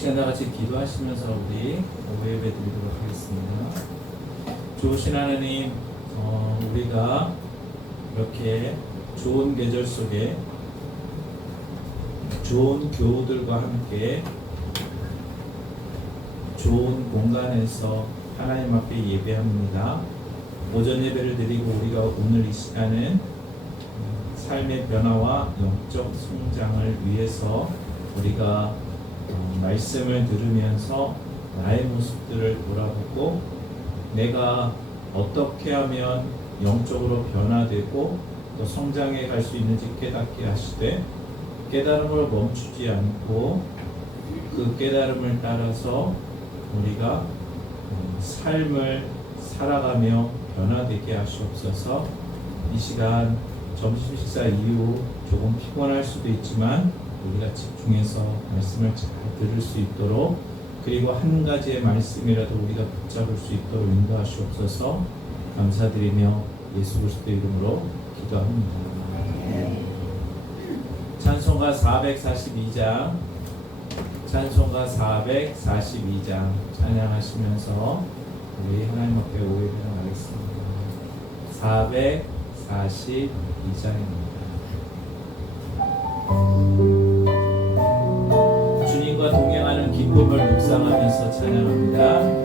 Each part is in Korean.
시간 다 같이 기도하시면서 우리 오후 예배 드리도록 하겠습니다. 좋으신 하나님, 우리가 이렇게 좋은 계절 속에 좋은 교우들과 함께 좋은 공간에서 하나님 앞에 예배합니다. 오전 예배를 드리고 우리가 오늘 이 시간은 삶의 변화와 영적 성장을 위해서 우리가 말씀을 들으면서 나의 모습들을 돌아보고 내가 어떻게 하면 영적으로 변화되고 또 성장해 갈 수 있는지 깨닫게 하시되 깨달음을 멈추지 않고 그 깨달음을 따라서 우리가 삶을 살아가며 변화되게 하시옵소서. 이 시간 점심 식사 이후 조금 피곤할 수도 있지만 우리가 집중해서 말씀을 잘 들을 수 있도록, 그리고 한 가지의 말씀이라도 우리가 붙잡을 수 있도록 인도하시옵소서. 감사드리며 예수 그리스도 이름으로 기도합니다. 찬송가 442장 찬송가 442장 찬양하시면서 우리 하나님 앞에 오해를 하겠습니다. 442장입니다. 주님과 동행하는 기쁨을 묵상하면서 찬양합니다.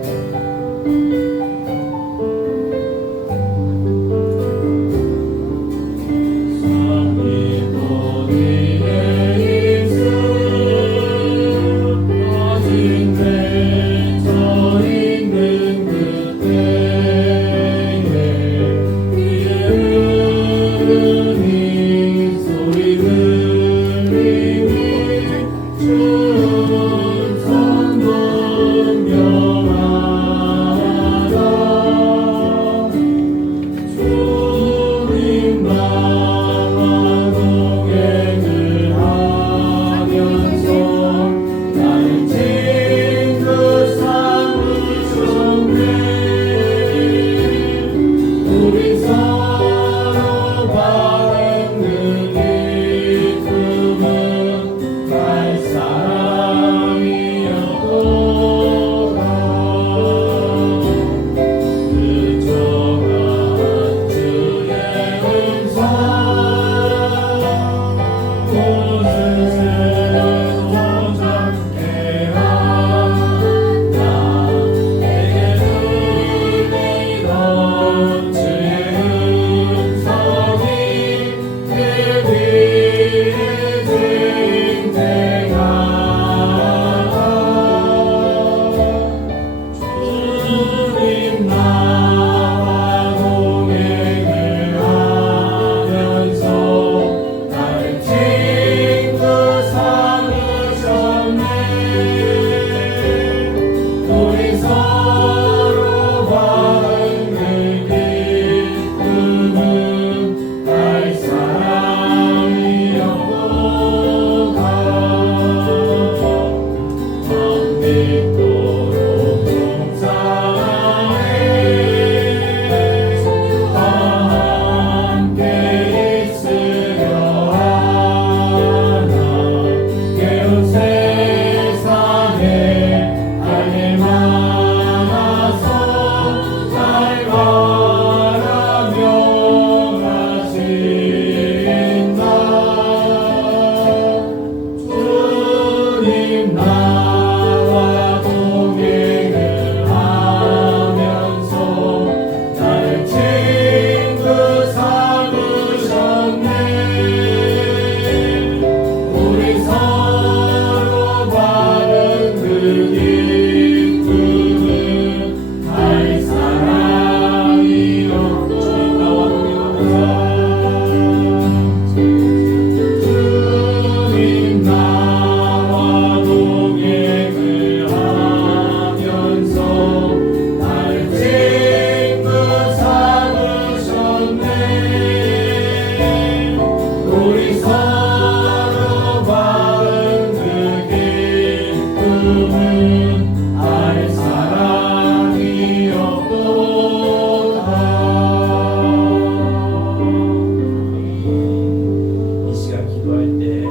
기도할 때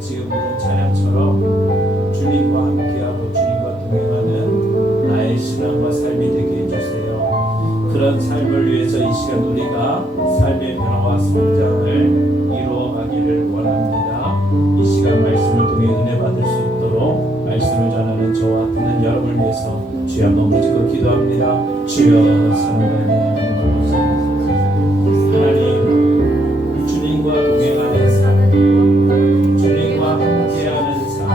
지금 부른 찬양처럼 주님과 함께하고 그래서 이 시간 우리가 삶의 변화와 성장을 이루어가기를 원합니다. 이 시간 말씀을 통해 은혜 받을 수 있도록 말씀을 전하는 저와 듣는 여러분을 위해서 주여 한번 묻고 기도합니다. 주여 사랑하는 하나님, 주님과 동행하는 삶, 주님과 함께하는 삶,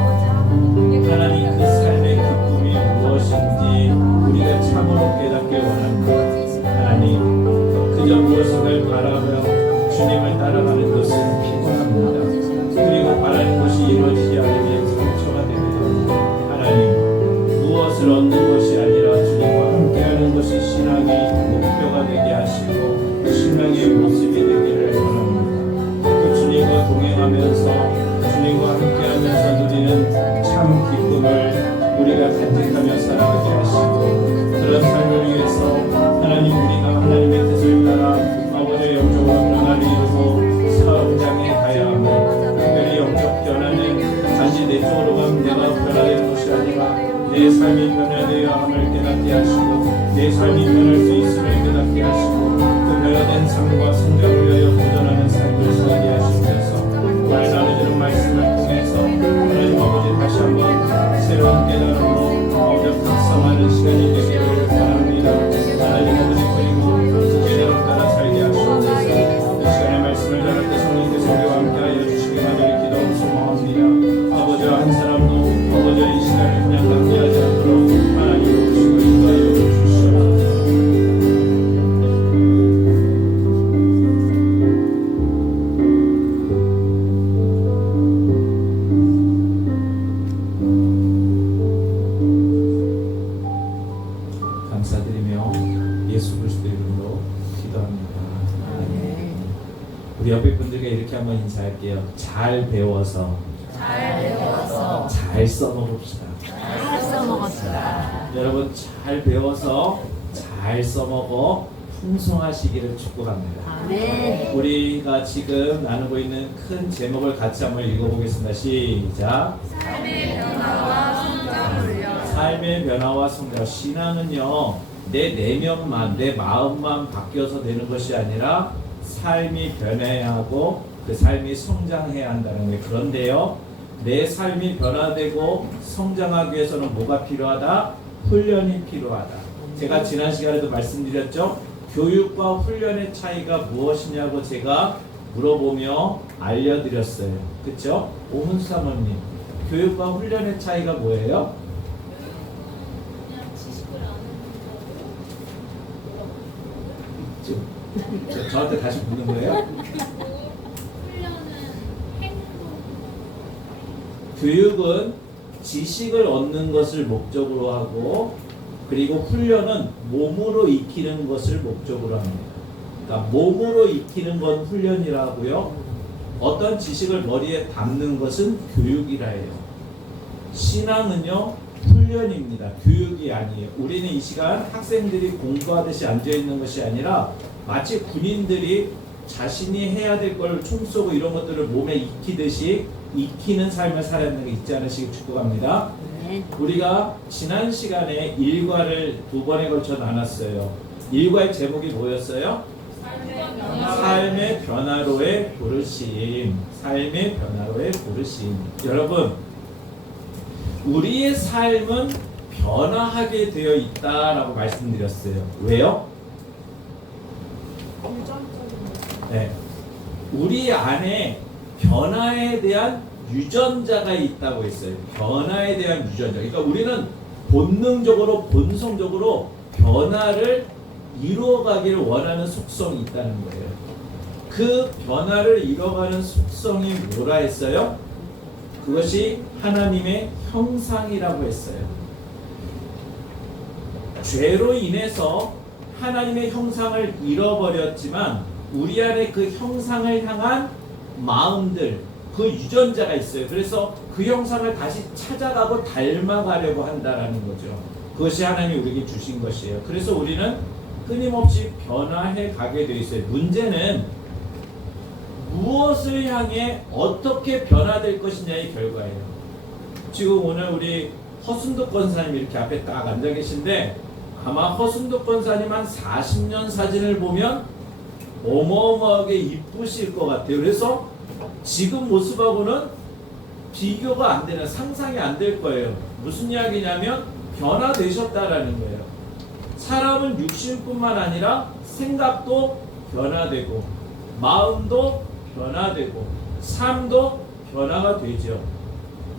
하나님 그 삶의 기쁨이 무엇인지 우리가 참으로 깨닫길 원합니다. 하나님, 그저 무엇인가를 바라며 주님을 따라가는 것은 피곤합니다. 그리고 바라는 것이 이루어지지 않으면 상처가 됩니다. 하나님, 무엇을 얻는 것이 아니라 주님과 함께하는 것이 신앙의 목표가 되게 하시고 신앙의 모습이 되기를 원합니다. 그 주님과 동행하면서 주님과 함께하면서 누리는 참 기쁨을 우리가 간직하며 살아가게 하시고 그런 삶을 위해서 하나님 우리가 하나님의 뜻을 따라 아버지의 영적으로 변화를 이루고 사업장에 가야 함을 특별히 영적 변화는 단지 내적으로 가면 내가 변화되는 것이 아니라 내 삶이 변화되어야 함을 깨닫게 하시고 내 삶이 변할 수 있음을 깨닫게 하시고 그 변화된 삶과 성장을 위하여 도전하는 삶을 살게 하시면서 오늘 나누는 말씀을 통해서 하나님 아버지 다시 한번 새로운 깨달음으로 아버지 각성하는 시간이 되기를 바랍니다. 하나님 아버지 그리고 그 깨달음 따라 살게 하시옵소서. 이 시간의 말씀을 전할 때 성령께서 우리와 함께하여 주시기 간절히 기도하고 소망합니다. 아버지와 한 사람도 아버지와 이 시간을 그냥 낭비하지 않도록 하나님 오시고 인도하여 주시옵소서. 감사드리며 예수 그리스도 이름으로 기도합니다. 우리 옆에 분들께 이렇게 한번 인사할게요. 잘 배워서 잘 써먹읍시다. 여러분 잘 배워서 잘 써먹어 풍성하시기를 축복합니다. 우리가 지금 나누고 있는 큰 제목을 같이 한번 읽어보겠습니다. 시작. 삶의 변화와 성장. 신앙은요 내 내면만 내 마음만 바뀌어서 되는 것이 아니라 삶이 변해야 하고 그 삶이 성장해야 한다는 거예요. 그런데요 내 삶이 변화되고 성장하기 위해서는 뭐가 필요하다? 훈련이 필요하다. 제가 지난 시간에도 말씀드렸죠. 교육과 훈련의 차이가 무엇이냐고 제가 물어보며 알려드렸어요. 그렇죠? 오문수 사모님, 교육과 훈련의 차이가 뭐예요? 저한테 다시 묻는 거예요? 훈련은 행동. 교육은 지식을 얻는 것을 목적으로 하고 그리고 훈련은 몸으로 익히는 것을 목적으로 합니다. 그러니까 몸으로 익히는 건 훈련이라고요. 어떤 지식을 머리에 담는 것은 교육이라 해요. 신앙은요 훈련입니다. 교육이 아니에요. 우리는 이 시간 학생들이 공부하듯이 앉아있는 것이 아니라 마치 군인들이 자신이 해야 될 걸 총 쏘고 이런 것들을 몸에 익히듯이 익히는 삶을 살아야 하는 게 있지 않으시길 축복합니다. 우리가 지난 시간에 일과를 2번에 걸쳐 나눴어요. 일과의 제목이 뭐였어요? 삶의 변화로의 부르심. 삶의 변화로의 부르심. 여러분, 우리의 삶은 변화하게 되어 있다라고 말씀드렸어요. 왜요? 네. 우리 안에 변화에 대한 유전자가 있다고 했어요. 변화에 대한 유전자. 그러니까 우리는 본능적으로 본성적으로 변화를 이루어가기를 원하는 속성이 있다는 거예요. 그 변화를 이루어가는 속성이 뭐라 했어요? 그것이 하나님의 형상이라고 했어요. 죄로 인해서 하나님의 형상을 잃어버렸지만 우리 안에 그 형상을 향한 마음들, 그 유전자가 있어요. 그래서 그 형상을 다시 찾아가고 닮아가려고 한다라는 거죠. 그것이 하나님이 우리에게 주신 것이에요. 그래서 우리는 끊임없이 변화해 가게 돼 있어요. 문제는 무엇을 향해 어떻게 변화될 것이냐의 결과예요. 지금 오늘 우리 허순덕 권사님 이렇게 앞에 딱 앉아 계신데 아마 허순덕 권사님 한 40년 사진을 보면 어마어마하게 이쁘실 것 같아요. 그래서 지금 모습하고는 비교가 안 되는, 상상이 안 될 거예요. 무슨 이야기냐면 변화되셨다라는 거예요. 사람은 육신뿐만 아니라 생각도 변화되고 마음도 변화되고 삶도 변화가 되죠.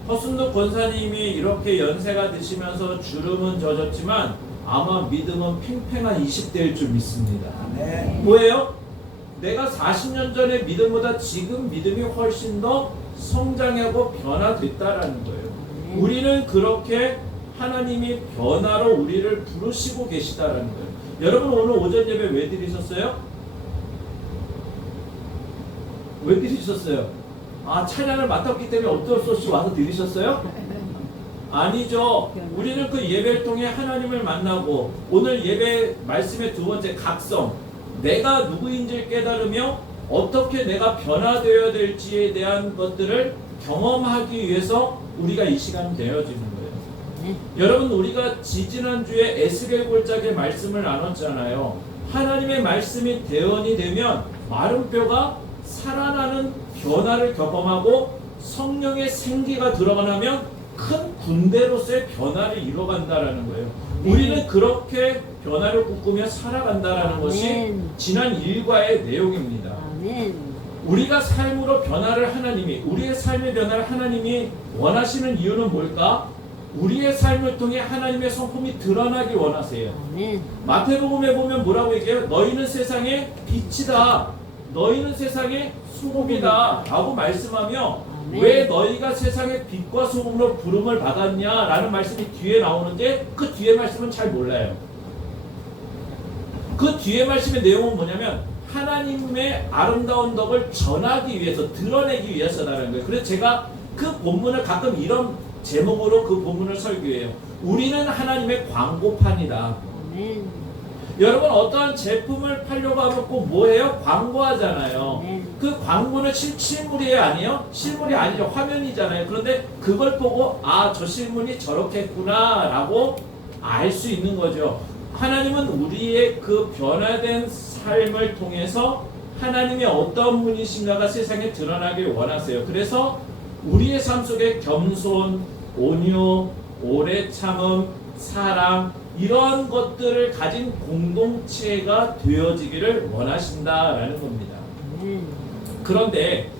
허순덕 권사님이 이렇게 연세가 드시면서 주름은 젖었지만 아마 믿음은 팽팽한 20대일 줄 믿습니다. 네. 뭐예요? 내가 40년 전의 믿음보다 지금 믿음이 훨씬 더 성장하고 변화됐다라는 거예요. 우리는 그렇게 하나님이 변화로 우리를 부르시고 계시다라는 거예요. 여러분 오늘 오전 예배 왜 드리셨어요? 왜 드리셨어요? 아, 찬양을 맡았기 때문에 어쩔 수 없이 와서 드리셨어요? 아니죠. 우리는 그 예배를 통해 하나님을 만나고 오늘 예배 말씀의 두 번째 각성, 내가 누구인지를 깨달으며 어떻게 내가 변화되어야 될지에 대한 것들을 경험하기 위해서 우리가 이 시간 되어지는 거예요. 여러분 우리가 지지난주에 에스겔 골짜기의 말씀을 나눴잖아요. 하나님의 말씀이 대언이 되면 마른 뼈가 살아나는 변화를 경험하고 성령의 생기가 들어가면 큰 군대로서의 변화를 이뤄간다라는 거예요. 우리는 그렇게 변화를 꿈꾸며 살아간다라는 것이 지난 일과의 내용입니다. 우리가 삶으로 변화를 하나님이, 우리의 삶의 변화를 하나님이 원하시는 이유는 뭘까? 우리의 삶을 통해 하나님의 성품이 드러나길 원하세요. 마태복음에 보면 뭐라고 얘기해요? 너희는 세상의 빛이다. 너희는 세상의 소금이다 라고 말씀하며 왜 너희가 세상의 빛과 소금으로 부름을 받았냐 라는 말씀이 뒤에 나오는데 그 뒤에 말씀은 잘 몰라요. 그 뒤에 말씀의 내용은 뭐냐면 하나님의 아름다운 덕을 전하기 위해서, 드러내기 위해서라는 거예요. 그래서 제가 그 본문을 가끔 이런 제목으로 그 본문을 설교해요. 우리는 하나님의 광고판이다. 여러분 어떠한 제품을 팔려고 하면 꼭 뭐예요? 광고하잖아요. 그 광고는 실물이에요? 아니에요? 실물이 아니죠. 화면이잖아요. 그런데 그걸 보고 아, 저 실물이 저렇게 했구나 라고 알 수 있는 거죠. 하나님은 우리의 그 변화된 삶을 통해서 하나님의 어떤 분이신가가 세상에 드러나길 원하세요. 그래서 우리의 삶 속에 겸손, 온유, 오래 참음, 사랑 이러한 것들을 가진 공동체가 되어지기를 원하신다라는 겁니다. 그런데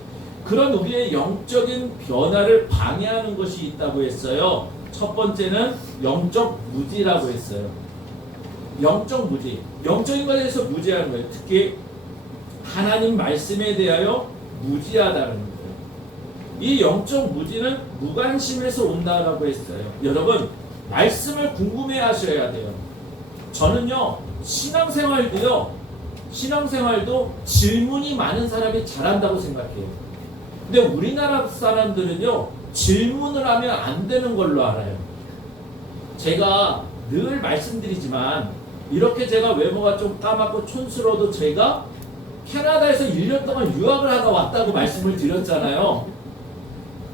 그런 우리의 영적인 변화를 방해하는 것이 있다고 했어요. 첫 번째는 영적 무지라고 했어요. 영적 무지. 영적인 것에 대해서 무지하는 거예요. 특히 하나님 말씀에 대하여 무지하다는 거예요. 이 영적 무지는 무관심에서 온다라고 했어요. 여러분 말씀을 궁금해 하셔야 돼요. 저는요 신앙생활도 질문이 많은 사람이 잘한다고 생각해요. 근데 우리나라 사람들은요 질문을 하면 안 되는 걸로 알아요. 제가 늘 말씀드리지만 이렇게 제가 외모가 좀 까맣고 촌스러워도 제가 캐나다에서 1년 동안 유학을 하다 왔다고 말씀을 드렸잖아요.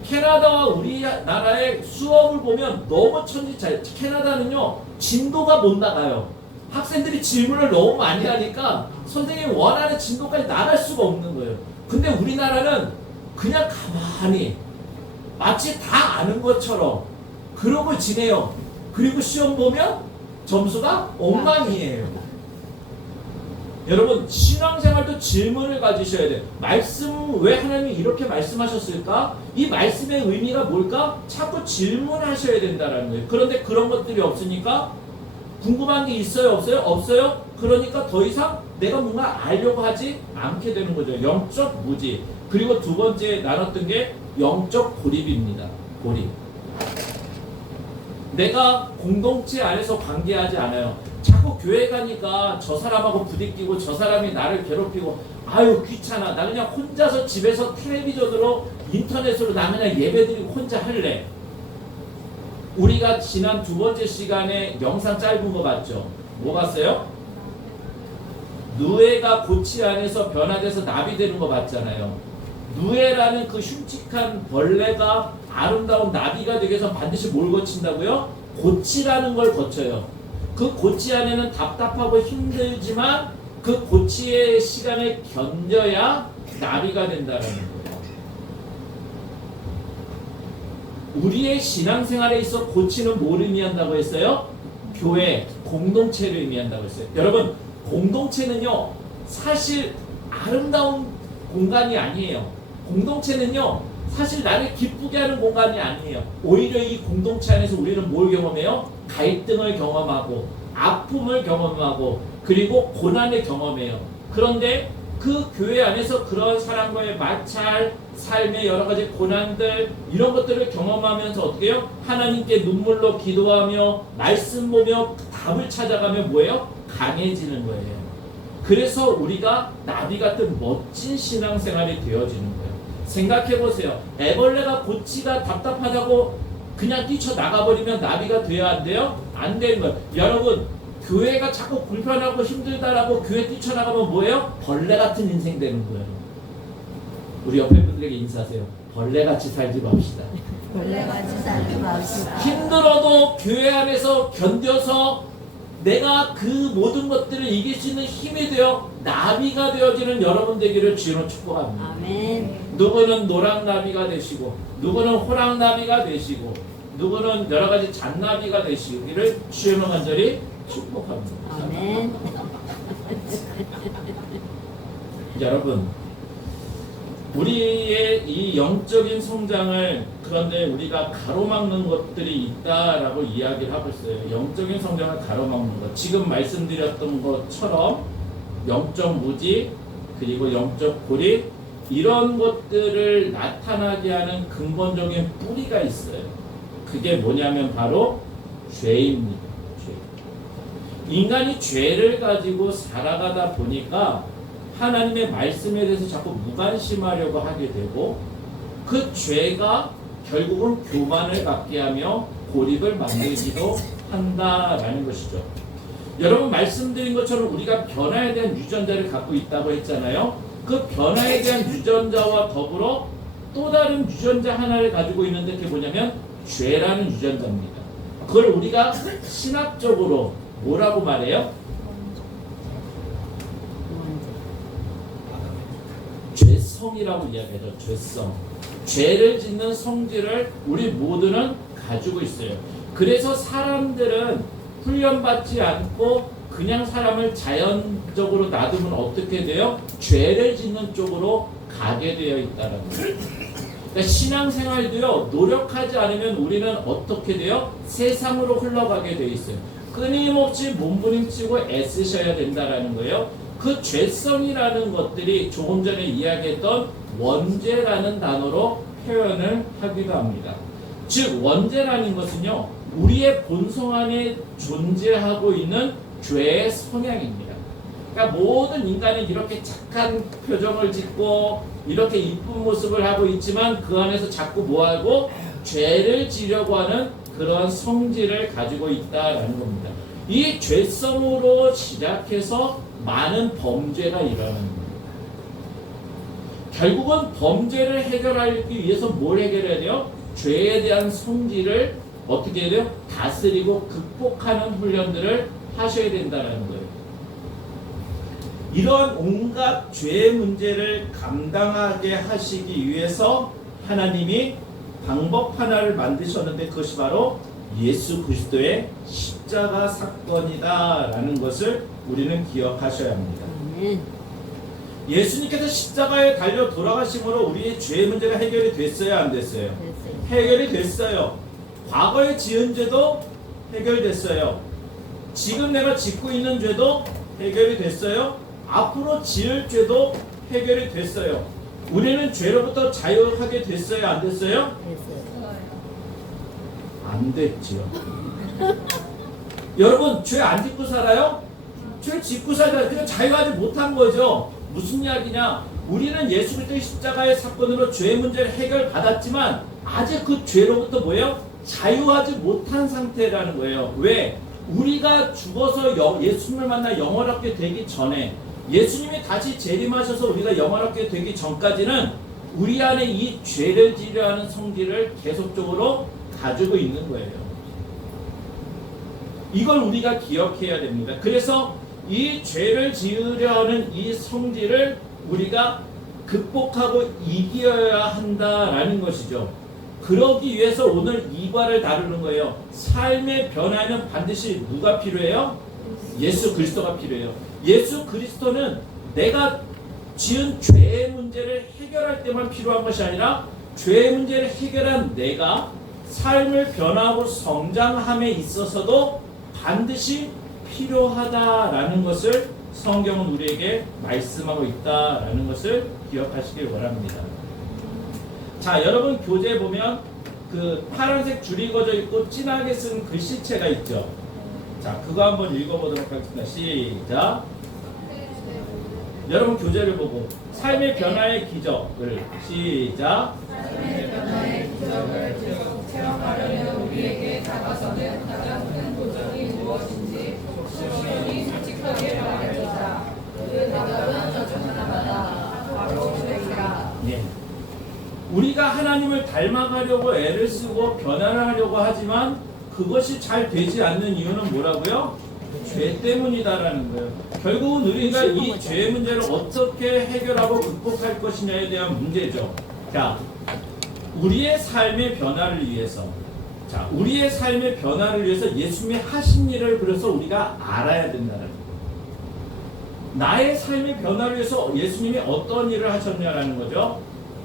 캐나다와 우리나라의 수업을 보면 너무 천지차이. 캐나다는요 진도가 못 나가요. 학생들이 질문을 너무 많이 하니까 선생님이 원하는 진도까지 나갈 수가 없는 거예요. 근데 우리나라는 그냥 가만히 마치 다 아는 것처럼 그러고 지내요. 그리고 시험 보면 점수가 엉망이에요. 여러분 신앙생활도 질문을 가지셔야 돼요. 말씀 왜 하나님이 이렇게 말씀하셨을까? 이 말씀의 의미가 뭘까? 자꾸 질문하셔야 된다는 거예요. 그런데 그런 것들이 없으니까 궁금한 게 있어요? 없어요? 없어요? 그러니까 더 이상 내가 뭔가 알려고 하지 않게 되는 거죠. 영적 무지. 그리고 두 번째 나눴던 게 영적 고립입니다. 고립. 내가 공동체 안에서 관계하지 않아요. 자꾸 교회 가니까 저 사람하고 부딪히고 저 사람이 나를 괴롭히고 아유 귀찮아. 나 그냥 혼자서 집에서 텔레비전으로 인터넷으로 나 그냥 예배드리고 혼자 할래. 우리가 지난 두 번째 시간에 영상 짧은 거 봤죠? 뭐 봤어요? 누에가 고치 안에서 변화돼서 나비 되는 거 봤잖아요. 누에라는 그 흉측한 벌레가 아름다운 나비가 되기 위해서 반드시 뭘 거친다고요? 고치라는 걸 거쳐요. 그 고치 안에는 답답하고 힘들지만 그 고치의 시간을 견뎌야 나비가 된다는 거예요. 우리의 신앙생활에 있어 고치는 뭐를 의미한다고 했어요? 교회, 공동체를 의미한다고 했어요. 여러분, 공동체는요, 사실 아름다운 공간이 아니에요. 공동체는요, 사실 나를 기쁘게 하는 공간이 아니에요. 오히려 이 공동체 안에서 우리는 뭘 경험해요? 갈등을 경험하고, 아픔을 경험하고, 그리고 고난을 경험해요. 그런데 그 교회 안에서 그런 사람과의 마찰, 삶의 여러 가지 고난들, 이런 것들을 경험하면서 어떻게 해요? 하나님께 눈물로 기도하며, 말씀 보며 답을 찾아가며 뭐예요? 강해지는 거예요. 그래서 우리가 나비 같은 멋진 신앙생활이 되어지는 거예요. 생각해 보세요. 애벌레가 고치가 답답하다고 그냥 뛰쳐나가버리면 나비가 돼야 안 돼요? 안 되는 거예요. 여러분, 교회가 자꾸 불편하고 힘들다라고 교회 뛰쳐나가면 뭐예요? 벌레 같은 인생 되는 거예요. 우리 옆에 분들에게 인사하세요. 벌레같이 살지 맙시다. 벌레같이 살지 맙시다. 힘들어도 교회 안에서 견뎌서 내가 그 모든 것들을 이길 수 있는 힘이 되어 나비가 되어지는 여러분 되기를 주로 축복합니다. 아멘. 누구는 노랑나비가 되시고, 누구는 호랑나비가 되시고, 누구는 여러 가지 잔나비가 되시기를 주로 간절히 축복합니다. 아멘. 여러분, 우리의 이 영적인 성장을 그런데 우리가 가로막는 것들이 있다라고 이야기를 하고 있어요. 영적인 성장을 가로막는 것. 지금 말씀드렸던 것처럼 영적 무지 그리고 영적 고립 이런 것들을 나타나게 하는 근본적인 뿌리가 있어요. 그게 뭐냐면 바로 죄입니다. 죄. 인간이 죄를 가지고 살아가다 보니까 하나님의 말씀에 대해서 자꾸 무관심하려고 하게 되고 그 죄가 결국은 교만을 갖게 하며 고립을 만들기도 한다라는 것이죠. 여러분 말씀드린 것처럼 우리가 변화에 대한 유전자를 갖고 있다고 했잖아요. 그 변화에 대한 유전자와 더불어 또 다른 유전자 하나를 가지고 있는데 그게 뭐냐면 죄라는 유전자입니다. 그걸 우리가 신학적으로 뭐라고 말해요? 죄성이라고 이야기하죠. 죄성. 죄를 짓는 성질을 우리 모두는 가지고 있어요. 그래서 사람들은 훈련받지 않고 그냥 사람을 자연적으로 놔두면 어떻게 돼요? 죄를 짓는 쪽으로 가게 되어 있다는 거예요. 그러니까 신앙생활도요, 노력하지 않으면 우리는 어떻게 돼요? 세상으로 흘러가게 되어 있어요. 끊임없이 몸부림치고 애쓰셔야 된다는 거예요. 그 죄성이라는 것들이 조금 전에 이야기했던 원죄라는 단어로 표현을 하기도 합니다. 즉 원죄라는 것은요, 우리의 본성 안에 존재하고 있는 죄의 성향입니다. 그러니까 모든 인간은 이렇게 착한 표정을 짓고 이렇게 이쁜 모습을 하고 있지만 그 안에서 자꾸 뭐하고 죄를 지려고 하는 그러한 성질을 가지고 있다라는 겁니다. 이 죄성으로 시작해서 많은 범죄가 일어나는 겁니다. 결국은 범죄를 해결하기 위해서 뭘 해결해야 돼요? 죄에 대한 성질을 어떻게 해야 돼요? 다스리고 극복하는 훈련들을 하셔야 된다는 거예요. 이런 온갖 죄의 문제를 감당하게 하시기 위해서 하나님이 방법 하나를 만드셨는데 그것이 바로 예수 그리스도의 십자가 사건이다라는 것을 우리는 기억하셔야 합니다. 예수님께서 십자가에 달려 돌아가심으로 우리의 죄의 문제가 해결이 됐어요, 안 됐어요? 해결이 됐어요. 과거에 지은 죄도 해결됐어요. 지금 내가 짓고 있는 죄도 해결이 됐어요. 앞으로 지을 죄도 해결이 됐어요. 우리는 죄로부터 자유하게 됐어요, 안 됐어요? 안 됐지요. 여러분, 죄 안 짓고 살아요? 죄 짓고 살아요. 그냥 자유하지 못한 거죠. 무슨 이야기냐? 우리는 예수 그리스도의 십자가의 사건으로 죄 문제를 해결받았지만 아직 그 죄로부터 뭐예요? 자유하지 못한 상태라는 거예요. 왜? 우리가 죽어서 예수님을 만나 영원하게 되기 전에 예수님이 다시 재림하셔서 우리가 영원하게 되기 전까지는 우리 안에 이 죄를 지려 하는 성질을 계속적으로 가지고 있는 거예요. 이걸 우리가 기억해야 됩니다. 그래서 이 죄를 지으려는 이 성질을 우리가 극복하고 이겨야 한다라는 것이죠. 그러기 위해서 오늘 이과를 다루는 거예요. 삶의 변화에는 반드시 누가 필요해요? 예수 그리스도가 필요해요. 예수 그리스도는 내가 지은 죄의 문제를 해결할 때만 필요한 것이 아니라 죄의 문제를 해결한 내가 삶을 변화하고 성장함에 있어서도 반드시 필요하다라는 것을 성경은 우리에게 말씀하고 있다라는 것을 기억하시길 바랍니다. 자, 여러분 교재에 보면 그 파란색 줄이 그어져 있고 진하게 쓴 글씨체가 있죠. 자, 그거 한번 읽어보도록 하겠습니다. 시작. 여러분 교재를 보고 삶의 변화의 기적을 시작. 삶의 변화의 기적을 계속 체험하려면 우리에게 다가서는 가장 큰 도전이 무엇인지 시온이 솔직하게 말해주자. 그 대답은 저중 하나마다 바로 죄이라. 예. 우리가 하나님을 닮아가려고 애를 쓰고 변화를 하려고 하지만 그것이 잘 되지 않는 이유는 뭐라고요? 죄 때문이다라는 거예요. 결국은 우리가 이 죄 문제를 어떻게 해결하고 극복할 것이냐에 대한 문제죠. 자, 우리의 삶의 변화를 위해서, 우리의 삶의 변화를 위해서 예수님이 하신 일을 그래서 우리가 알아야 된다는 거예요. 나의 삶의 변화를 위해서 예수님이 어떤 일을 하셨냐라는 거죠.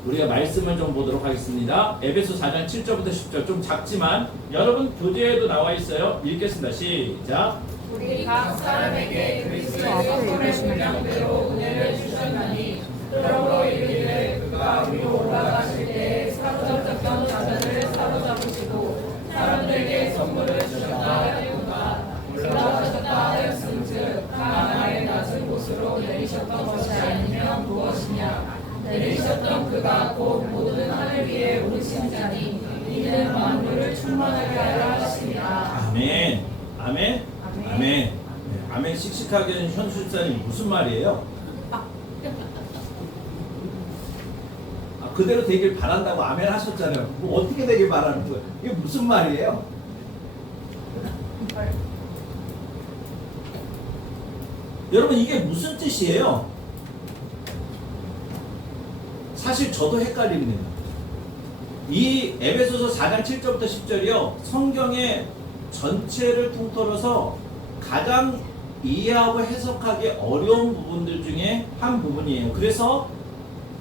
우리가 말씀을 좀 보도록 하겠습니다. 에베소 4장 7절부터 10절 좀 작지만 여러분 교재에도 나와 있어요. 읽겠습니다. 시작. 우리 각 사람에게 그리스도의 선의 분량대로 은혜를 주셨나니 그러므로 이르기를 그가 위로 올라가실 때에 사로잡혔던 자들을 사로잡으시고 사람들에게 선물을 주셨다 하였구나. 올라가셨다 하였음즉 하나님의 낮은 곳으로 내리셨던 것이 아니면 무엇이냐. 내리셨던 그가 곧 모든 하늘 위에 오르신 자니 이는 만물을 충만하게 하려 하십니다. 아멘. 아멘. 아멘. 네, 아멘 씩씩하게 현수사님 무슨 말이에요? 그대로 되길 바란다고 아멘 하셨잖아요. 뭐 어떻게 되길 바라는 거예요? 이게 무슨 말이에요? 여러분 이게 무슨 뜻이에요? 사실 저도 헷갈립니다. 이 에베소서 4장 7절부터 10절이요. 성경의 전체를 통틀어서 가장 이해하고 해석하기 어려운 부분들 중에 한 부분이에요. 그래서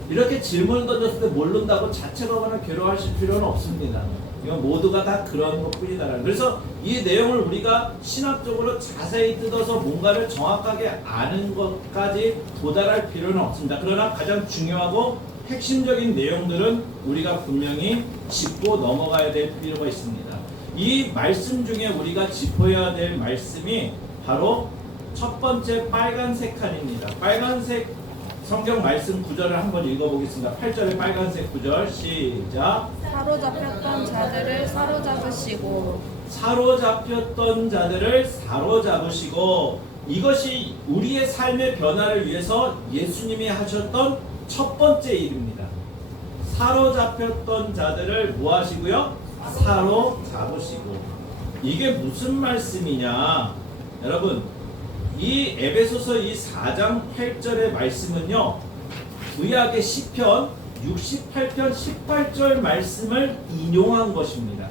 이렇게 질문을 던졌을 때 모른다고 자책하거나 괴로워하실 필요는 없습니다. 이건 모두가 다 그런 것뿐이다. 그래서 이 내용을 우리가 신학적으로 자세히 뜯어서 뭔가를 정확하게 아는 것까지 도달할 필요는 없습니다. 그러나 가장 중요하고 핵심적인 내용들은 우리가 분명히 짚고 넘어가야 될 필요가 있습니다. 이 말씀 중에 우리가 짚어야 될 말씀이 바로 첫 번째 빨간색 칸입니다. 빨간색 성경 말씀 구절을 한번 읽어보겠습니다. 8절의 빨간색 구절 시작. 사로잡혔던 자들을 사로잡으시고 사로잡혔던 자들을 사로잡으시고 이것이 우리의 삶의 변화를 위해서 예수님이 하셨던 첫 번째 일입니다. 사로잡혔던 자들을 뭐 하시고요? 사로잡으시고. 이게 무슨 말씀이냐? 여러분, 이 에베소서 이 4장 8절의 말씀은요, 구약의 시편 68편 18절 말씀을 인용한 것입니다.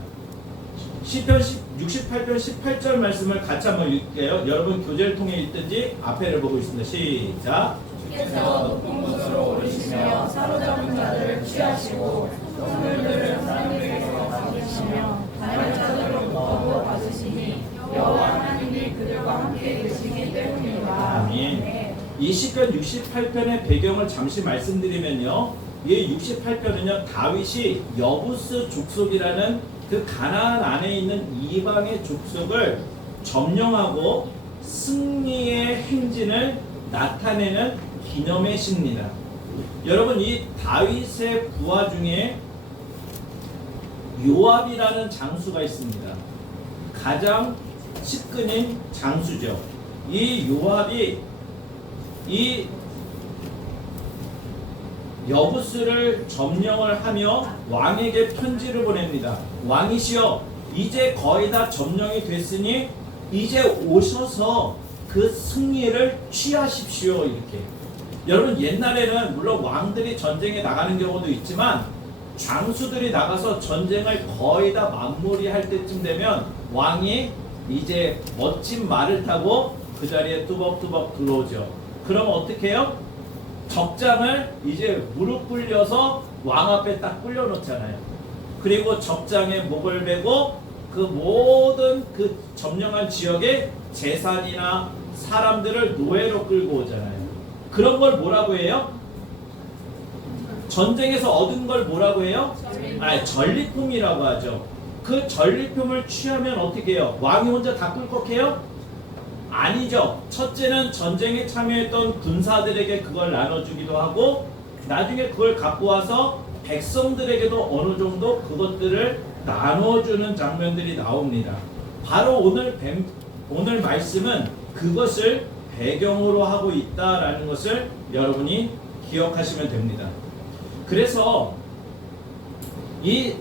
시편 68편 18절 말씀을 같이 한번 읽게요. 여러분 교재를 통해 읽든지 앞에를 보고 있습니다. 시작. 주께서 높은 곳으로 오르시며 사로잡은 자들을 취하시고 선물들을 사람들에게서 받으시며 다혈자들로부터 받으시니 여호와 하나님이 그들과 함께 계시기 때문이다. 아멘. 이 시편 68편의 배경을 잠시 말씀드리면요, 이 68편은요 다윗이 여부스 족속이라는 그 가나안 안에 있는 이방의 족속을 점령하고 승리의 행진을 나타내는 기념의 시입니다. 여러분 이 다윗의 부하 중에 요압이라는 장수가 있습니다. 가장 측근인 장수죠. 이 요압이 이 여부스를 점령을 하며 왕에게 편지를 보냅니다. 왕이시여, 이제 거의 다 점령이 됐으니 이제 오셔서 그 승리를 취하십시오. 이렇게. 여러분 옛날에는 물론 왕들이 전쟁에 나가는 경우도 있지만 장수들이 나가서 전쟁을 거의 다 마무리할 때쯤 되면 왕이 이제 멋진 말을 타고 그 자리에 뚜벅뚜벅 들어오죠. 그럼 어떻게 해요? 적장을 이제 무릎 꿇려서 왕 앞에 딱 꿇려놓잖아요. 그리고 적장에 목을 베고 그 모든 그 점령한 지역의 재산이나 사람들을 노예로 끌고 오잖아요. 그런 걸 뭐라고 해요? 전쟁에서 얻은 걸 뭐라고 해요? 전리품이라고 하죠. 그 전리품을 취하면 어떻게 해요? 왕이 혼자 다 꿀꺽해요? 아니죠. 첫째는 전쟁에 참여했던 군사들에게 그걸 나눠주기도 하고 나중에 그걸 갖고 와서 백성들에게도 어느 정도 그것들을 나눠주는 장면들이 나옵니다. 바로 오늘 말씀은 그것을 배경으로 하고 있다라는 것을 여러분이 기억하시면 됩니다. 그래서 이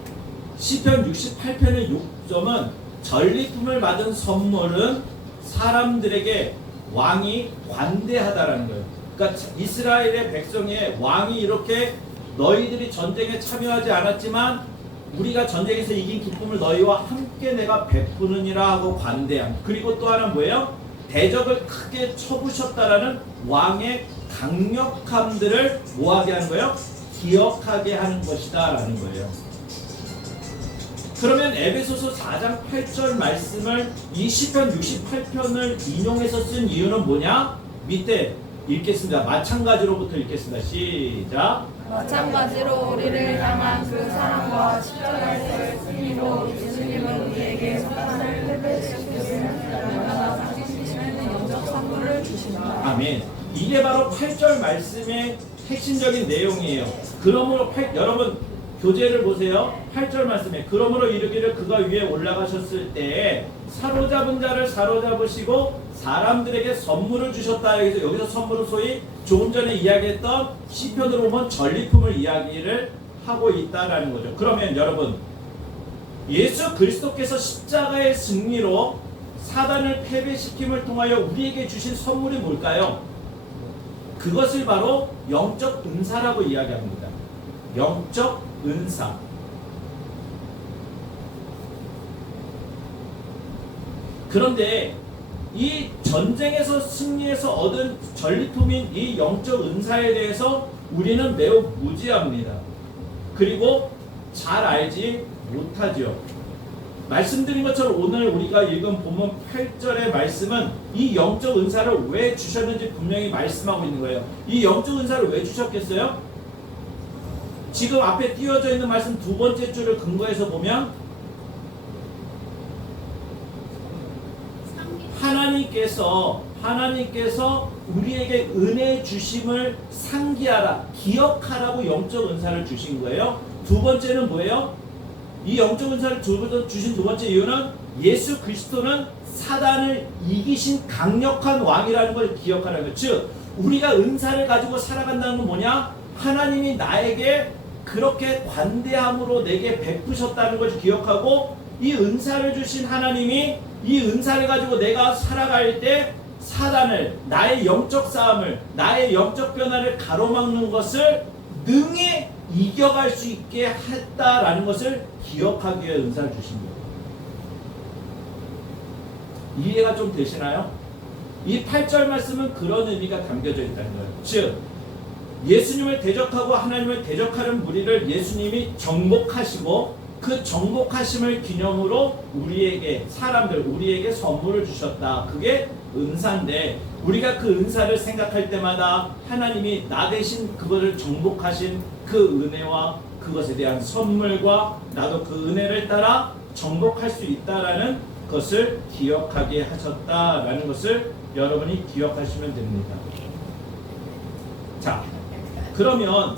시편 68편의 요점은 전리품을 받은 선물은 사람들에게 왕이 관대하다라는 거예요. 그러니까 이스라엘의 백성의 왕이 이렇게 너희들이 전쟁에 참여하지 않았지만 우리가 전쟁에서 이긴 기쁨을 너희와 함께 내가 베푸느니라 하고 관대함. 그리고 또 하나는 뭐예요? 대적을 크게 쳐부셨다라는 왕의 강력함들을 뭐하게 하는 거예요? 기억하게 하는 것이다 라는 거예요. 그러면 에베소서 4장 8절 말씀을 이 시편 68편을 인용해서 쓴 이유는 뭐냐? 밑에 읽겠습니다. 마찬가지로부터 읽겠습니다. 시작. 마찬가지로 우리를 향한 그 사랑과 십자가에서의 승리로 예수님은 우리에게 사탄을 패배시키시는 날마다 상징시는 영적 선물을 주신다. 아멘. 이게 바로 8절 말씀의 핵심적인 내용이에요. 그러므로 여러분 교재를 보세요. 8절 말씀에 그러므로 이르기를 그가 위에 올라가셨을 때에 사로잡은 자를 사로잡으시고 사람들에게 선물을 주셨다. 여기서 선물은 소위 조금 전에 이야기했던 시편으로 보면 전리품을 이야기를 하고 있다라는 거죠. 그러면 여러분 예수 그리스도께서 십자가의 승리로 사단을 패배시킴을 통하여 우리에게 주신 선물이 뭘까요? 그것을 바로 영적 은사라고 이야기합니다. 영적 은사. 그런데 이 전쟁에서 승리해서 얻은 전리품인 이 영적 은사에 대해서 우리는 매우 무지합니다. 그리고 잘 알지 못하죠. 말씀드린 것처럼 오늘 우리가 읽은 본문 8절의 말씀은 이 영적 은사를 왜 주셨는지 분명히 말씀하고 있는 거예요. 이 영적 은사를 왜 주셨겠어요? 지금 앞에 띄워져 있는 말씀 두 번째 줄을 근거해서 보면 하나님께서 우리에게 은혜 주심을 상기하라, 기억하라고 영적 은사를 주신 거예요. 두 번째는 뭐예요? 이 영적 은사를 주신 두 번째 이유는 예수 그리스도는 사단을 이기신 강력한 왕이라는 걸 기억하라는 거예요. 즉 우리가 은사를 가지고 살아간다는 건 뭐냐? 하나님이 나에게 그렇게 관대함으로 내게 베푸셨다는 걸 기억하고 이 은사를 주신 하나님이 이 은사를 가지고 내가 살아갈 때 사단을, 나의 영적 싸움을, 나의 영적 변화를 가로막는 것을 능히 이겨갈 수 있게 했다라는 것을 기억하기 위해 은사를 주신 거예요. 이해가 좀 되시나요? 이 8절 말씀은 그런 의미가 담겨져 있다는 거예요. 즉 예수님을 대적하고 하나님을 대적하는 무리를 예수님이 정복하시고 그 정복하심을 기념으로 우리에게 선물을 주셨다. 그게 은사인데 우리가 그 은사를 생각할 때마다 하나님이 나 대신 그것을 정복하신 그 은혜와 그것에 대한 선물과 나도 그 은혜를 따라 정복할 수 있다라는 것을 기억하게 하셨다라는 것을 여러분이 기억하시면 됩니다. 자, 그러면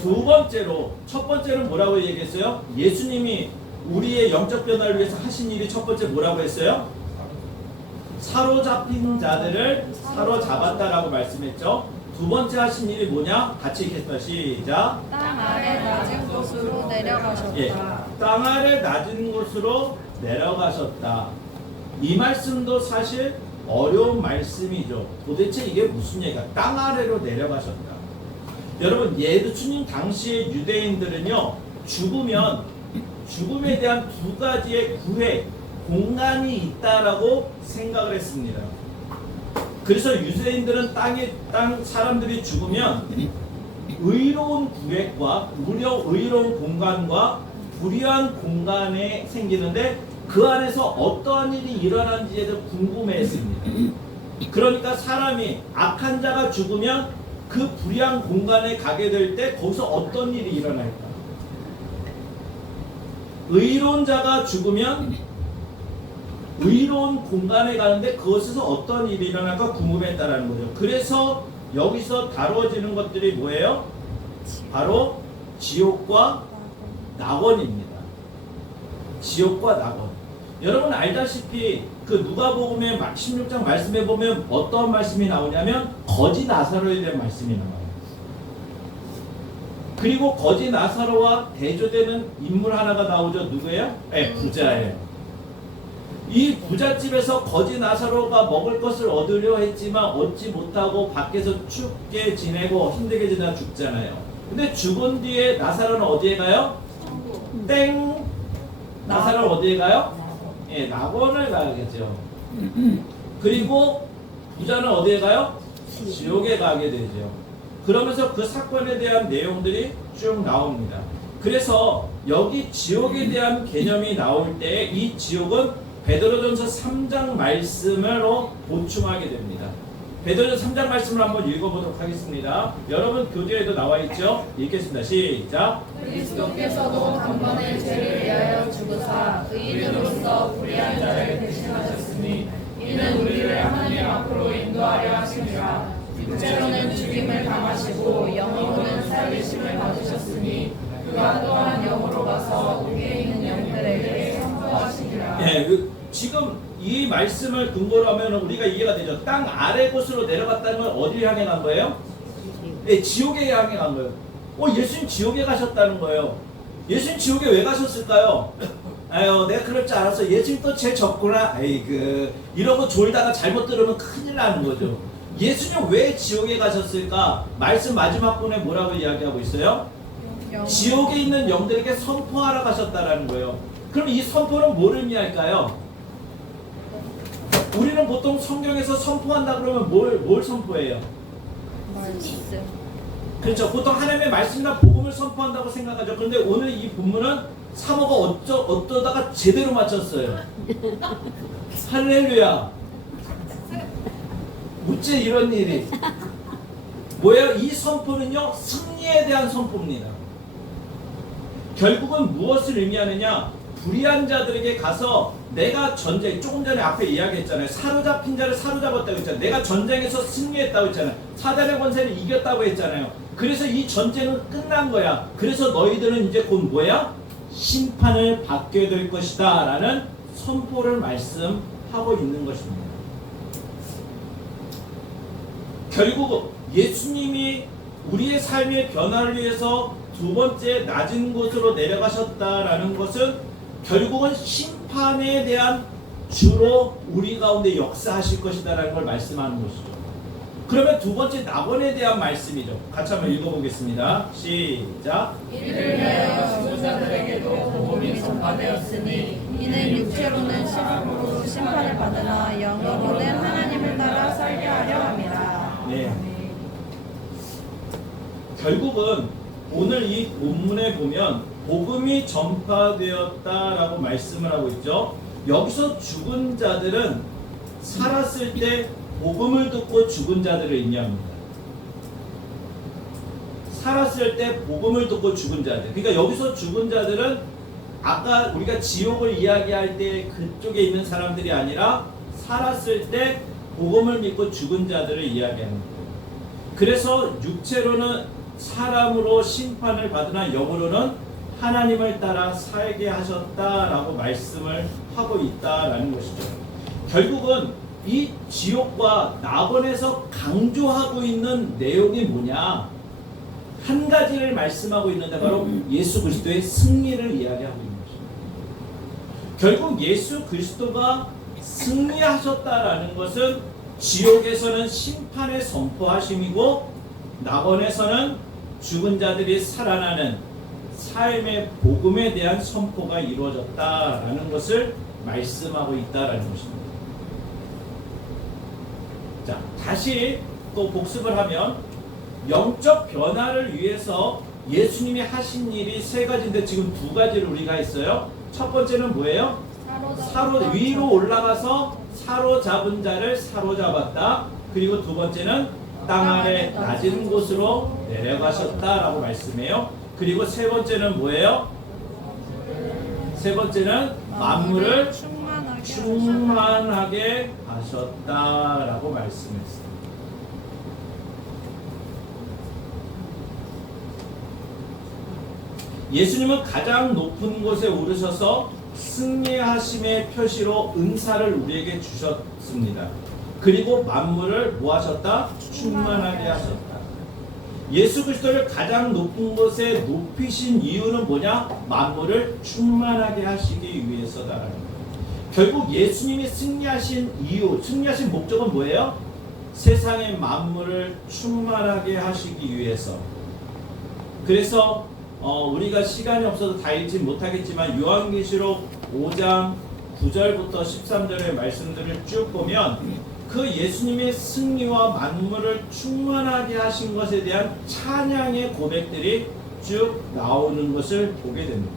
두 번째로, 첫 번째는 뭐라고 얘기했어요? 예수님이 우리의 영적 변화를 위해서 하신 일이 첫 번째 뭐라고 했어요? 사로잡힌 자들을 사로잡았다라고 말씀했죠. 두 번째 하신 일이 뭐냐? 같이 읽겠습니다. 시작. 땅 아래 낮은 곳으로 내려가셨다. 땅 아래 낮은 곳으로 내려가셨다. 이 말씀도 사실 어려운 말씀이죠. 도대체 이게 무슨 얘기야? 땅 아래로 내려가셨다. 여러분, 예수님 당시의 유대인들은요, 죽으면 죽음에 대한 두 가지의 구획, 공간이 있다라고 생각을 했습니다. 그래서 유대인들은 땅 사람들이 죽으면 의로운 구획과 무려 의로운 공간과 불의한 공간에 생기는데 그 안에서 어떠한 일이 일어나는지에 대해 궁금해했습니다. 그러니까 사람이 악한 자가 죽으면 그 불의한 공간에 가게 될 때 거기서 어떤 일이 일어날까? 의로운 자가 죽으면 의로운 공간에 가는데 그것에서 어떤 일이 일어날까 궁금했다라는 거죠. 그래서 여기서 다뤄지는 것들이 뭐예요? 바로 지옥과 낙원입니다. 지옥과 낙원. 여러분 알다시피 그 누가복음의 16장 말씀에 보면 어떤 말씀이 나오냐면 거지 나사로에 대한 말씀이 나와요. 그리고 거지 나사로와 대조되는 인물 하나가 나오죠. 누구예요? 네, 부자예요. 이 부잣집에서 거지 나사로가 먹을 것을 얻으려 했지만 얻지 못하고 밖에서 춥게 지내고 힘들게 지내다 죽잖아요. 근데 죽은 뒤에 나사로는 어디에 가요? 땡! 나사로는 어디에 가요? 예, 낙원을 가야겠죠. 그리고 부자는 어디에 가요? 지옥에 가게 되죠. 그러면서 그 사건에 대한 내용들이 쭉 나옵니다. 그래서 여기 지옥에 대한 개념이 나올 때 이 지옥은 베드로전서 3장 말씀으로 보충하게 됩니다. 베드로전서 3장 말씀을 한번 읽어보도록 하겠습니다. 여러분 교재에도 나와 있죠? 읽겠습니다. 시작. 그리스도께서도 단번에 죄를 위하여 죽으사 의인으로서 불의한 자를 대신하셨으니 이는 우리를 하나님 앞으로 인도하려 하심이라. 육체로는 죽임을 당하시고 영으로는 살리심을 받으셨으니 그가 또한 영으로 가서 위에 있는 영들에게 선포하시니라. 예, 지금 이 말씀을 근거로 하면 우리가 이해가 되죠. 땅 아래 곳으로 내려갔다는 건 어디를 향해 간 거예요? 예, 지옥에 향해 간 거예요. 예수님 지옥에 가셨다는 거예요. 예수님 지옥에 왜 가셨을까요? 아유, 내가 그럴 줄 알았어. 예수님 또 죄 졌구나. 이러고 졸다가 잘못 들으면 큰일 나는 거죠. 예수님 왜 지옥에 가셨을까? 말씀 마지막 분에 뭐라고 이야기하고 있어요? 지옥에 있는 영들에게 선포하러 가셨다라는 거예요. 그럼 이 선포는 뭐를 의미할까요? 우리는 보통 성경에서 선포한다 그러면 뭘 선포해요? 그렇죠. 보통 하나님의 말씀이나 복음을 선포한다고 생각하죠. 그런데 오늘 이 본문은 사모가 어쩌다가 제대로 맞췄어요. 할렐루야. 어째 이런 일이. 뭐예요? 이 선포는요, 승리에 대한 선포입니다. 결국은 무엇을 의미하느냐? 불의한 자들에게 가서 내가 전쟁, 조금 전에 앞에 이야기했잖아요. 사로잡힌 자를 사로잡았다고 했잖아요. 내가 전쟁에서 승리했다고 했잖아요. 사단의 권세를 이겼다고 했잖아요. 그래서 이 전쟁은 끝난 거야. 그래서 너희들은 이제 곧 뭐야? 심판을 받게 될 것이다 라는 선포를 말씀하고 있는 것입니다. 결국 예수님이 우리의 삶의 변화를 위해서 두 번째 낮은 곳으로 내려가셨다라는 것은 결국은 심판에 대한 주로 우리 가운데 역사하실 것이다라는 걸 말씀하는 것이죠. 그러면 두 번째 낙원에 대한 말씀이죠. 같이 한번 읽어보겠습니다. 시작. 이를 위하여 죽은 자들에게도 복음이 전파되었으니 이는 육체로는 시험으로 심판을 받으나 영으로는 하나님을 따라 살게 하려 함이라. 네. 결국은 오늘 이 본문에 보면 복음이 전파되었다라고 말씀을 하고 있죠. 여기서 죽은 자들은 살았을 때 복음을 듣고 죽은 자들을 의미합니다. 살았을 때 복음을 듣고 죽은 자들. 그러니까 여기서 죽은 자들은 아까 우리가 지옥을 이야기할 때 그쪽에 있는 사람들이 아니라 살았을 때 복음을 믿고 죽은 자들을 이야기합니다. 그래서 육체로는 사람으로 심판을 받으나 영으로는 하나님을 따라 살게 하셨다라고 말씀을 하고 있다라는 것이죠. 결국은 이 지옥과 낙원에서 강조하고 있는 내용이 뭐냐? 한 가지를 말씀하고 있는데 바로 예수 그리스도의 승리를 이야기하고 있는 것입니다. 결국 예수 그리스도가 승리하셨다라는 것은 지옥에서는 심판의 선포하심이고 낙원에서는 죽은 자들이 살아나는 삶의 복음에 대한 선포가 이루어졌다라는 것을 말씀하고 있다라는 것입니다. 자, 다시 또 복습을 하면 영적 변화를 위해서 예수님이 하신 일이 세 가지인데 지금 두 가지를 우리가 했어요. 첫 번째는 뭐예요? 위로 올라가서 사로잡은 자를 사로잡았다. 그리고 두 번째는 땅 아래 낮은 곳으로 내려가셨다라고 말씀해요. 그리고 세 번째는 뭐예요? 세 번째는 만물을 충만하게 하셨다라고 말씀했어요. 예수님은 가장 높은 곳에 오르셔서 승리하심의 표시로 은사를 우리에게 주셨습니다. 그리고 만물을 뭐 하셨다? 충만하게 하셨다. 예수 그리스도를 가장 높은 곳에 높이신 이유는 뭐냐? 만물을 충만하게 하시기 위해서다라는 거예요. 결국 예수님이 승리하신 이유, 승리하신 목적은 뭐예요? 세상의 만물을 충만하게 하시기 위해서. 그래서 우리가 시간이 없어서 다 읽지 못하겠지만 요한계시록 5장 9절부터 13절의 말씀들을 쭉 보면 그 예수님의 승리와 만물을 충만하게 하신 것에 대한 찬양의 고백들이 쭉 나오는 것을 보게 됩니다.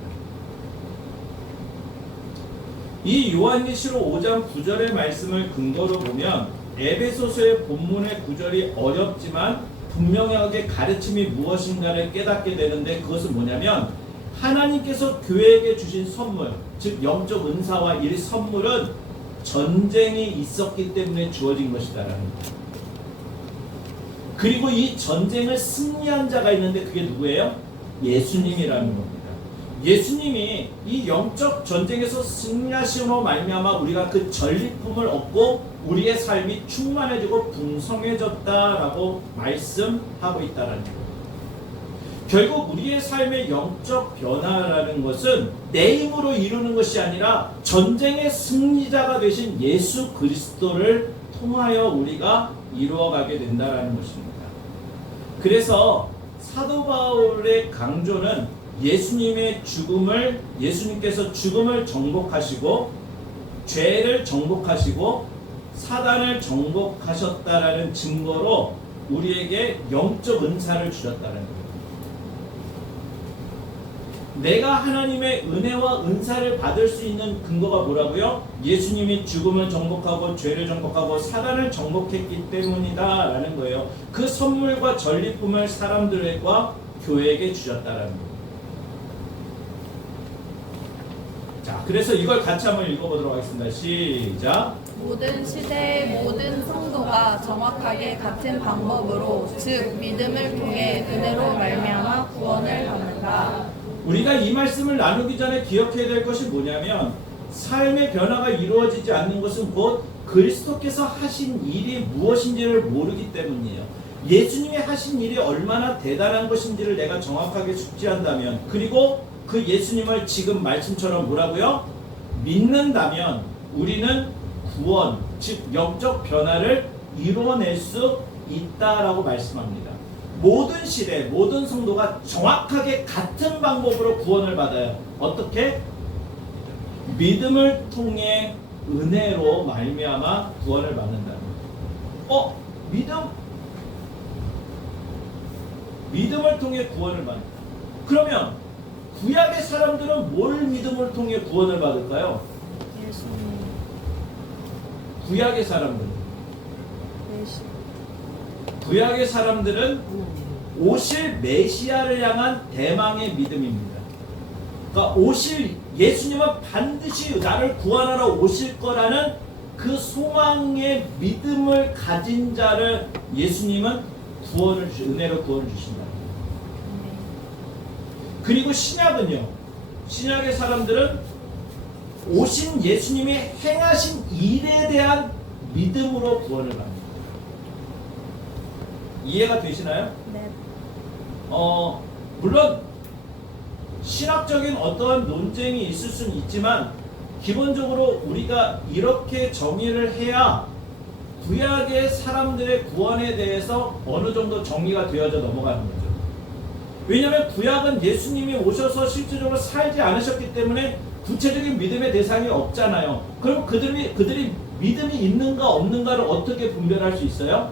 이 요한계시록 5장 9절의 말씀을 근거로 보면 에베소서의 본문의 구절이 어렵지만 분명하게 가르침이 무엇인가를 깨닫게 되는데 그것은 뭐냐면 하나님께서 교회에게 주신 선물, 즉 영적 은사와 이 선물은 전쟁이 있었기 때문에 주어진 것이다라는 거예요. 그리고 이 전쟁을 승리한 자가 있는데 그게 누구예요? 예수님이라는 겁니다. 예수님이 이 영적 전쟁에서 승리하심으로 말미암아 우리가 그 전리품을 얻고 우리의 삶이 충만해지고 풍성해졌다라고 말씀하고 있다는 거예요. 결국 우리의 삶의 영적 변화라는 것은 내 힘으로 이루는 것이 아니라 전쟁의 승리자가 되신 예수 그리스도를 통하여 우리가 이루어가게 된다는 것입니다. 그래서 사도 바울의 강조는 예수님께서 죽음을 정복하시고 죄를 정복하시고 사단을 정복하셨다라는 증거로 우리에게 영적 은사를 주셨다는 거예요. 내가 하나님의 은혜와 은사를 받을 수 있는 근거가 뭐라고요? 예수님이 죽음을 정복하고 죄를 정복하고 사단을 정복했기 때문이다라는 거예요. 그 선물과 전리품을 사람들과 교회에게 주셨다라는 거예요. 자, 그래서 이걸 같이 한번 읽어보도록 하겠습니다. 시작. 모든 시대의 모든 성도가 정확하게 같은 방법으로 즉 믿음을 통해 은혜로 말미암아 구원을 받는다. 우리가 이 말씀을 나누기 전에 기억해야 될 것이 뭐냐면 삶의 변화가 이루어지지 않는 것은 곧 그리스도께서 하신 일이 무엇인지를 모르기 때문이에요. 예수님이 하신 일이 얼마나 대단한 것인지를 내가 정확하게 숙지한다면 그리고 그 예수님을 지금 말씀처럼 뭐라고요? 믿는다면 우리는 구원, 즉 영적 변화를 이루어낼 수 있다라고 말씀합니다. 모든 시대, 모든 성도가 정확하게 같은 방법으로 구원을 받아요. 어떻게? 믿음을 통해 은혜로 말미암아 구원을 받는다는 거예요. 믿음을 통해 구원을 받는다. 그러면 구약의 사람들은 뭘 믿음을 통해 구원을 받을까요? 예수님. 구약의 사람들은 오실 메시아를 향한 대망의 믿음입니다. 그러니까 예수님은 반드시 나를 구원하러 오실 거라는 그 소망의 믿음을 가진 자를 예수님은 은혜로 구원을 주신다. 그리고 신약은요. 신약의 사람들은 오신 예수님이 행하신 일에 대한 믿음으로 구원을 받습니다. 이해가 되시나요? 네. 물론 신학적인 어떠한 논쟁이 있을 수는 있지만 기본적으로 우리가 이렇게 정의를 해야 구약의 사람들의 구원에 대해서 어느 정도 정리가 되어져 넘어가는 거죠. 왜냐하면 구약은 예수님이 오셔서 실질적으로 살지 않으셨기 때문에 구체적인 믿음의 대상이 없잖아요. 그럼 그들이 믿음이 있는가 없는가를 어떻게 분별할 수 있어요?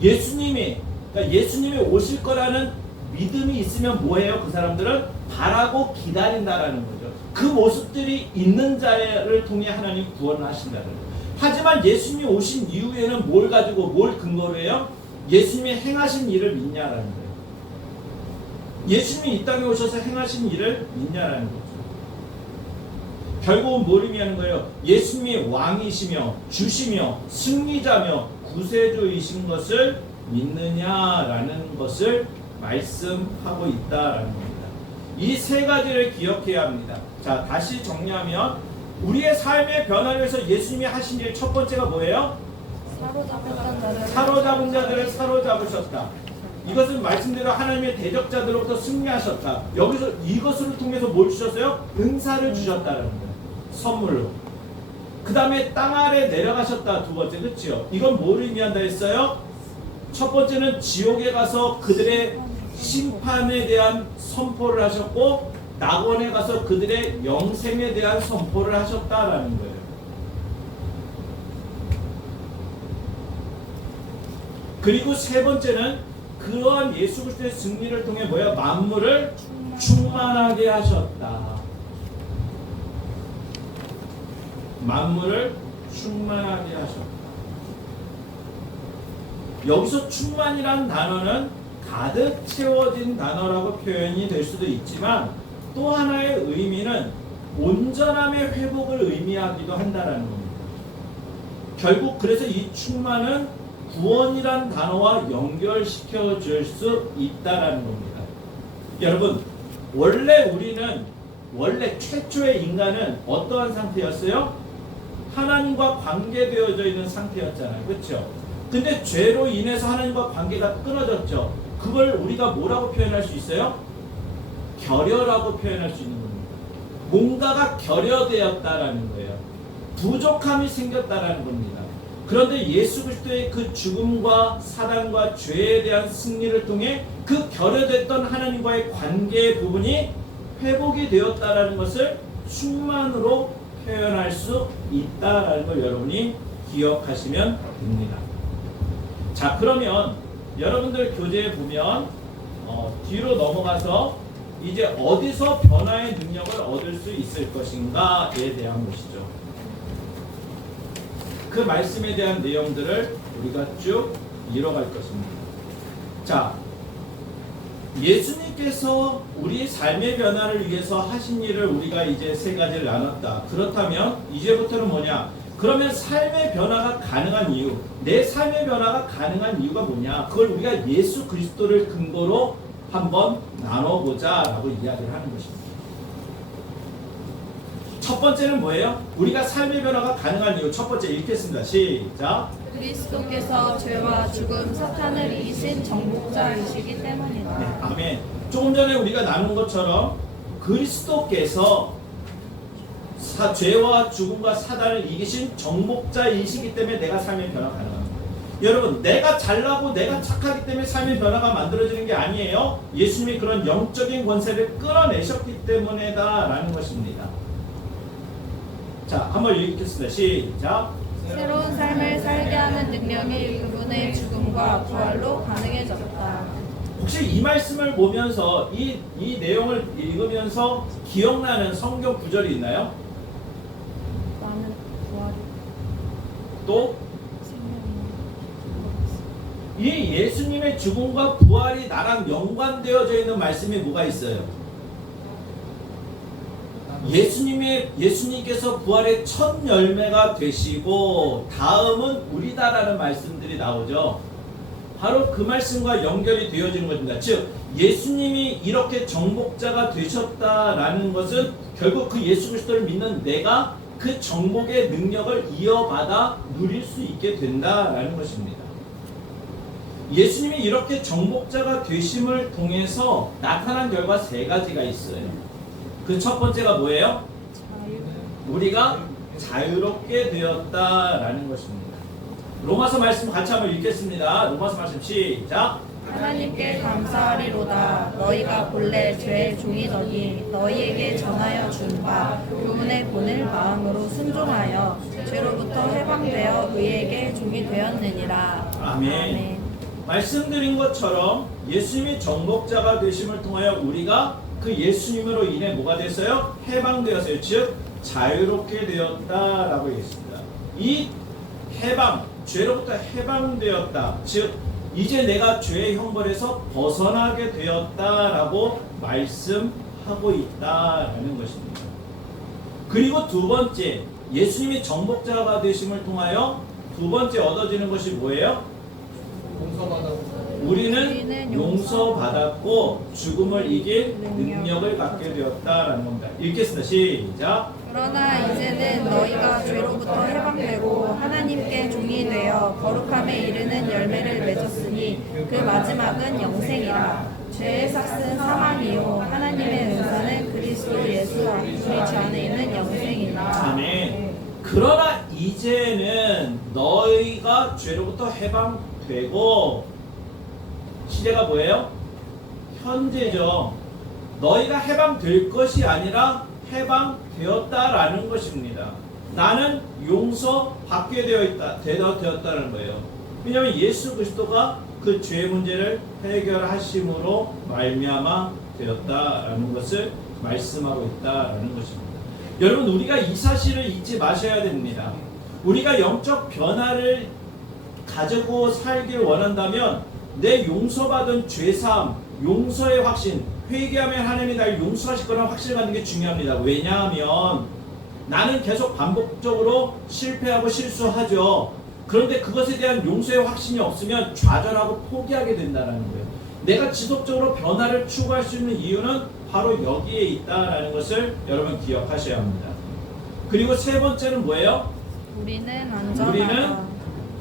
그러니까 예수님이 오실 거라는 믿음이 있으면 뭐예요? 그 사람들은 바라고 기다린다라는 거죠. 그 모습들이 있는 자를 통해 하나님 구원을 하신다는 거예요. 하지만 예수님이 오신 이후에는 뭘 가지고 뭘 근거로 해요? 예수님이 행하신 일을 믿냐라는 거예요. 예수님이 이 땅에 오셔서 행하신 일을 믿냐라는 거죠. 결국은 뭘 의미하는 거예요? 예수님이 왕이시며 주시며 승리자며 구세주이신 것을 믿느냐라는 것을 말씀하고 있다라는 겁니다. 이 세 가지를 기억해야 합니다. 자, 다시 정리하면 우리의 삶의 변화를 위해서 예수님이 하신 일 첫 번째가 뭐예요? 사로잡은 자들을 사로잡으셨다. 이것은 말씀대로 하나님의 대적자들로부터 승리하셨다. 여기서 이것을 통해서 뭘 주셨어요? 은사를 주셨다는 거예요. 선물로. 그 다음에 땅 아래 내려가셨다. 두 번째, 그렇죠? 이건 뭘 의미한다 했어요? 첫 번째는 지옥에 가서 그들의 심판에 대한 선포를 하셨고, 낙원에 가서 그들의 영생에 대한 선포를 하셨다라는 거예요. 그리고 세 번째는 그러한 예수 그리스도의 승리를 통해 뭐야? 만물을 충만하게 하셨다. 만물을 충만하게 하셨다. 여기서 충만이란 단어는 가득 채워진 단어라고 표현이 될 수도 있지만 또 하나의 의미는 온전함의 회복을 의미하기도 한다는 겁니다. 결국 그래서 이 충만은 구원이란 단어와 연결시켜 줄 수 있다는 겁니다. 여러분, 원래 최초의 인간은 어떠한 상태였어요? 하나님과 관계되어져 있는 상태였잖아요. 그렇죠? 근데 죄로 인해서 하나님과 관계가 끊어졌죠. 그걸 우리가 뭐라고 표현할 수 있어요? 결여라고 표현할 수 있는 겁니다. 뭔가가 결여되었다라는 거예요. 부족함이 생겼다라는 겁니다. 그런데 예수 그리스도의 그 죽음과 사단과 죄에 대한 승리를 통해 그 결여됐던 하나님과의 관계의 부분이 회복이 되었다라는 것을 충만으로 표현할 수 있다라는 걸 여러분이 기억하시면 됩니다. 자, 그러면 여러분들 교재에 보면 뒤로 넘어가서 이제 어디서 변화의 능력을 얻을 수 있을 것인가에 대한 것이죠. 그 말씀에 대한 내용들을 우리가 쭉 이뤄갈 것입니다. 자, 예수님께서 우리 삶의 변화를 위해서 하신 일을 우리가 이제 세 가지를 나눴다. 그렇다면 이제부터는 뭐냐? 그러면 삶의 변화가 가능한 이유, 내 삶의 변화가 가능한 이유가 뭐냐? 그걸 우리가 예수 그리스도를 근거로 한번 나눠보자 라고 이야기를 하는 것입니다. 첫 번째는 뭐예요? 우리가 삶의 변화가 가능한 이유. 첫 번째 읽겠습니다. 시작. 그리스도께서 죄와 죽음, 사탄을 이기신 정복자이시기 때문이다. 네, 아멘. 조금 전에 우리가 나눈 것처럼 그리스도께서 죄와 죽음과 사단을 이기신 정복자이시기 때문에 내가 삶의 변화가 가능합니다. 여러분, 내가 잘나고 내가 착하기 때문에 삶의 변화가 만들어지는 게 아니에요. 예수님이 그런 영적인 권세를 끌어내셨기 때문에다라는 것입니다. 자, 한번 읽겠습니다. 시작. 새로운 삶을 살게 하는 능력이 그분의 죽음과 부활로 가능해졌다. 혹시 이 말씀을 보면서 이 내용을 읽으면서 기억나는 성경 구절이 있나요? 나는 부활이 또 이 예수님의 죽음과 부활이 나랑 연관되어져 있는 말씀이 뭐가 있어요? 예수님께서 부활의 첫 열매가 되시고 다음은 우리다라는 말씀들이 나오죠. 바로 그 말씀과 연결이 되어지는 것입니다. 즉 예수님이 이렇게 정복자가 되셨다라는 것은 결국 그 예수 그리스도를 믿는 내가 그 정복의 능력을 이어받아 누릴 수 있게 된다라는 것입니다. 예수님이 이렇게 정복자가 되심을 통해서 나타난 결과 세 가지가 있어요. 그 첫 번째가 뭐예요? 우리가 자유롭게 되었다라는 것입니다. 로마서 말씀 같이 한번 읽겠습니다. 로마서 말씀 시작. 하나님께 감사하리로다. 너희가 본래 죄의 종이더니 너희에게 전하여 준 바 교훈의 본을 마음으로 순종하여 죄로부터 해방되어 의에게 종이 되었느니라. 아멘. 말씀드린 것처럼 예수님이 정복자가 되심을 통하여 우리가 그 예수님으로 인해 뭐가 됐어요? 해방되었어요. 즉 자유롭게 되었다라고 했습니다. 이 해방, 죄로부터 해방되었다. 즉 이제 내가 죄의 형벌에서 벗어나게 되었다라고 말씀하고 있다라는 것입니다. 그리고 두 번째, 예수님이 정복자가 되심을 통하여 두 번째 얻어지는 것이 뭐예요? 우리는 용서받았고 죽음을 이길 능력을 갖게 되었다라는 겁니다. 읽겠습니다. 시작. 그러나 이제는 너희가 죄로부터 해방되고 하나님께 종이 되어 거룩함에 이르는 열매를 맺었으니 그 마지막은 영생이라. 죄의 삭은 사망이요 하나님의 은사는 그리스도 예수 우리 주 안에 있는 영생이라. 아멘. 그러나 이제는 너희가 죄로부터 해방되고, 시제가 뭐예요? 현재죠. 너희가 해방될 것이 아니라 해방되었다라는 것입니다. 나는 용서받게 되었다는 거예요. 왜냐하면 예수 그리스도가 그 죄 문제를 해결하심으로 말미암아 되었다라는 것을 말씀하고 있다라는 것입니다. 여러분, 우리가 이 사실을 잊지 마셔야 됩니다. 우리가 영적 변화를 가지고 살길 원한다면 내 용서받은 죄사함, 용서의 확신, 회개하면 하나님이 날 용서하실 거라는 확신을 갖는 게 중요합니다. 왜냐하면 나는 계속 반복적으로 실패하고 실수하죠. 그런데 그것에 대한 용서의 확신이 없으면 좌절하고 포기하게 된다는 거예요. 내가 지속적으로 변화를 추구할 수 있는 이유는 바로 여기에 있다는 것을 여러분 기억하셔야 합니다. 그리고 세 번째는 뭐예요? 우리는 안전하다. 우리는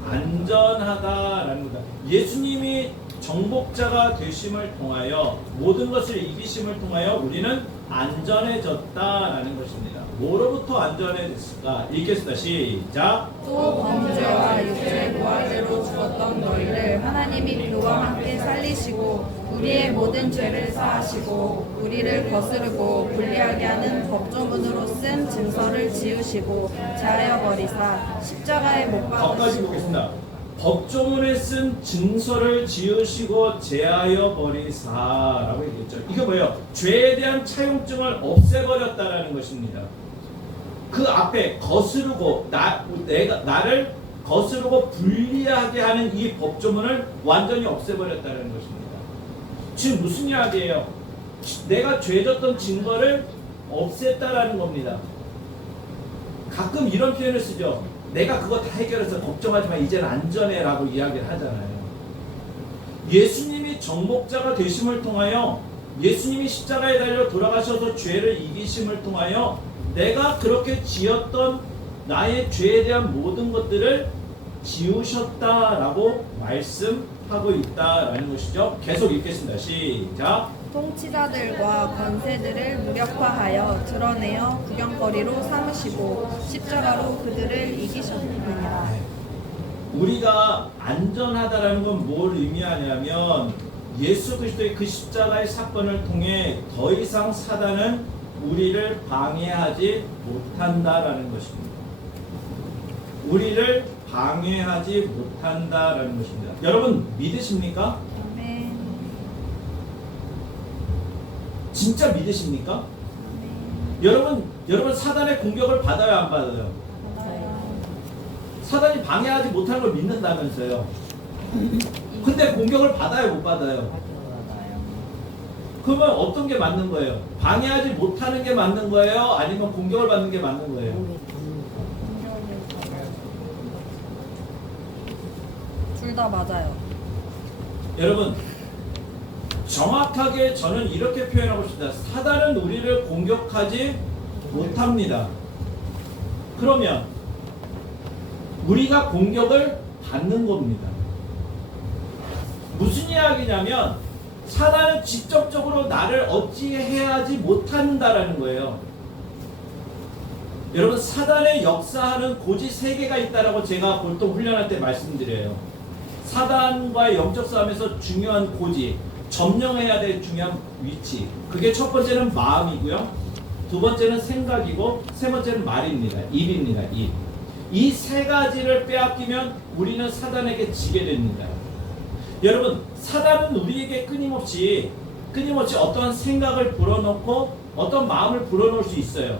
안전하다라는 겁니다. 예수님이 정복자가 되심을 통하여 모든 것을 이기심을 통하여 우리는 안전해졌다라는 것입니다. 뭐로부터 안전해졌을까? 읽겠습니다. 시작. 또 범죄와 육체의 노화대로 죽었던 너희를 하나님이 그와 함께 살리시고 우리의 모든 죄를 사하시고 우리를 거스르고 불리하게 하는 법조문으로 쓴 증서를 지우시고 제하여 버리사 십자가에 못 거기까지 박으시고. 보겠습니다. 법조문에 쓴 증서를 지으시고 제하여 버리사라고 얘기했죠. 이게 뭐예요? 죄에 대한 차용증을 없애버렸다라는 것입니다. 그 앞에 거스르고 나를 거스르고 불리하게 하는 이 법조문을 완전히 없애버렸다는 것입니다. 지금 무슨 이야기예요? 내가 죄졌던 증거를 없앴다라는 겁니다. 가끔 이런 표현을 쓰죠. 내가 그거 다 해결해서 걱정하지 마, 이제는 안전해 라고 이야기를 하잖아요. 예수님이 정복자가 되심을 통하여, 예수님이 십자가에 달려 돌아가셔서 죄를 이기심을 통하여 내가 그렇게 지었던 나의 죄에 대한 모든 것들을 지우셨다라고 말씀하고 있다라는 것이죠. 계속 읽겠습니다. 시작. 통치자들과 권세들을 무력화하여 드러내어 구경거리로 삼으시고 십자가로 그들을 이기셨느니라. 우리가 안전하다라는 건 뭘 의미하냐면 예수 그리스도의 그 십자가의 사건을 통해 더 이상 사단은 우리를 방해하지 못한다라는 것입니다. 우리를 방해하지 못한다라는 것입니다. 여러분 믿으십니까? 아멘. 진짜 믿으십니까? 아멘. 여러분 사단의 공격을 받아요, 안 받아요? 받아요. 사단이 방해하지 못하는 걸 믿는다면서요. 근데 공격을 받아요, 못 받아요? 받아요. 그러면 어떤 게 맞는 거예요? 방해하지 못하는 게 맞는 거예요? 아니면 공격을 받는 게 맞는 거예요? 둘 다 맞아요. 여러분 정확하게 저는 이렇게 표현하고 싶습니다. 사단은 우리를 공격하지 못합니다. 그러면 우리가 공격을 받는 겁니다. 무슨 이야기냐면 사단은 직접적으로 나를 어찌해야지 못한다라는 거예요. 여러분 사단의 역사하는 고지 3개가 있다라고 제가 보통 훈련할 때 말씀드려요. 사단과의 영적 싸움에서 중요한 고지, 점령해야 될 중요한 위치. 그게 첫 번째는 마음이고요. 두 번째는 생각이고 세 번째는 말입니다. 입입니다. 입. 이 3가지를 빼앗기면 우리는 사단에게 지게 됩니다. 여러분 사단은 우리에게 끊임없이 어떠한 생각을 불어넣고 어떤 마음을 불어넣을 수 있어요.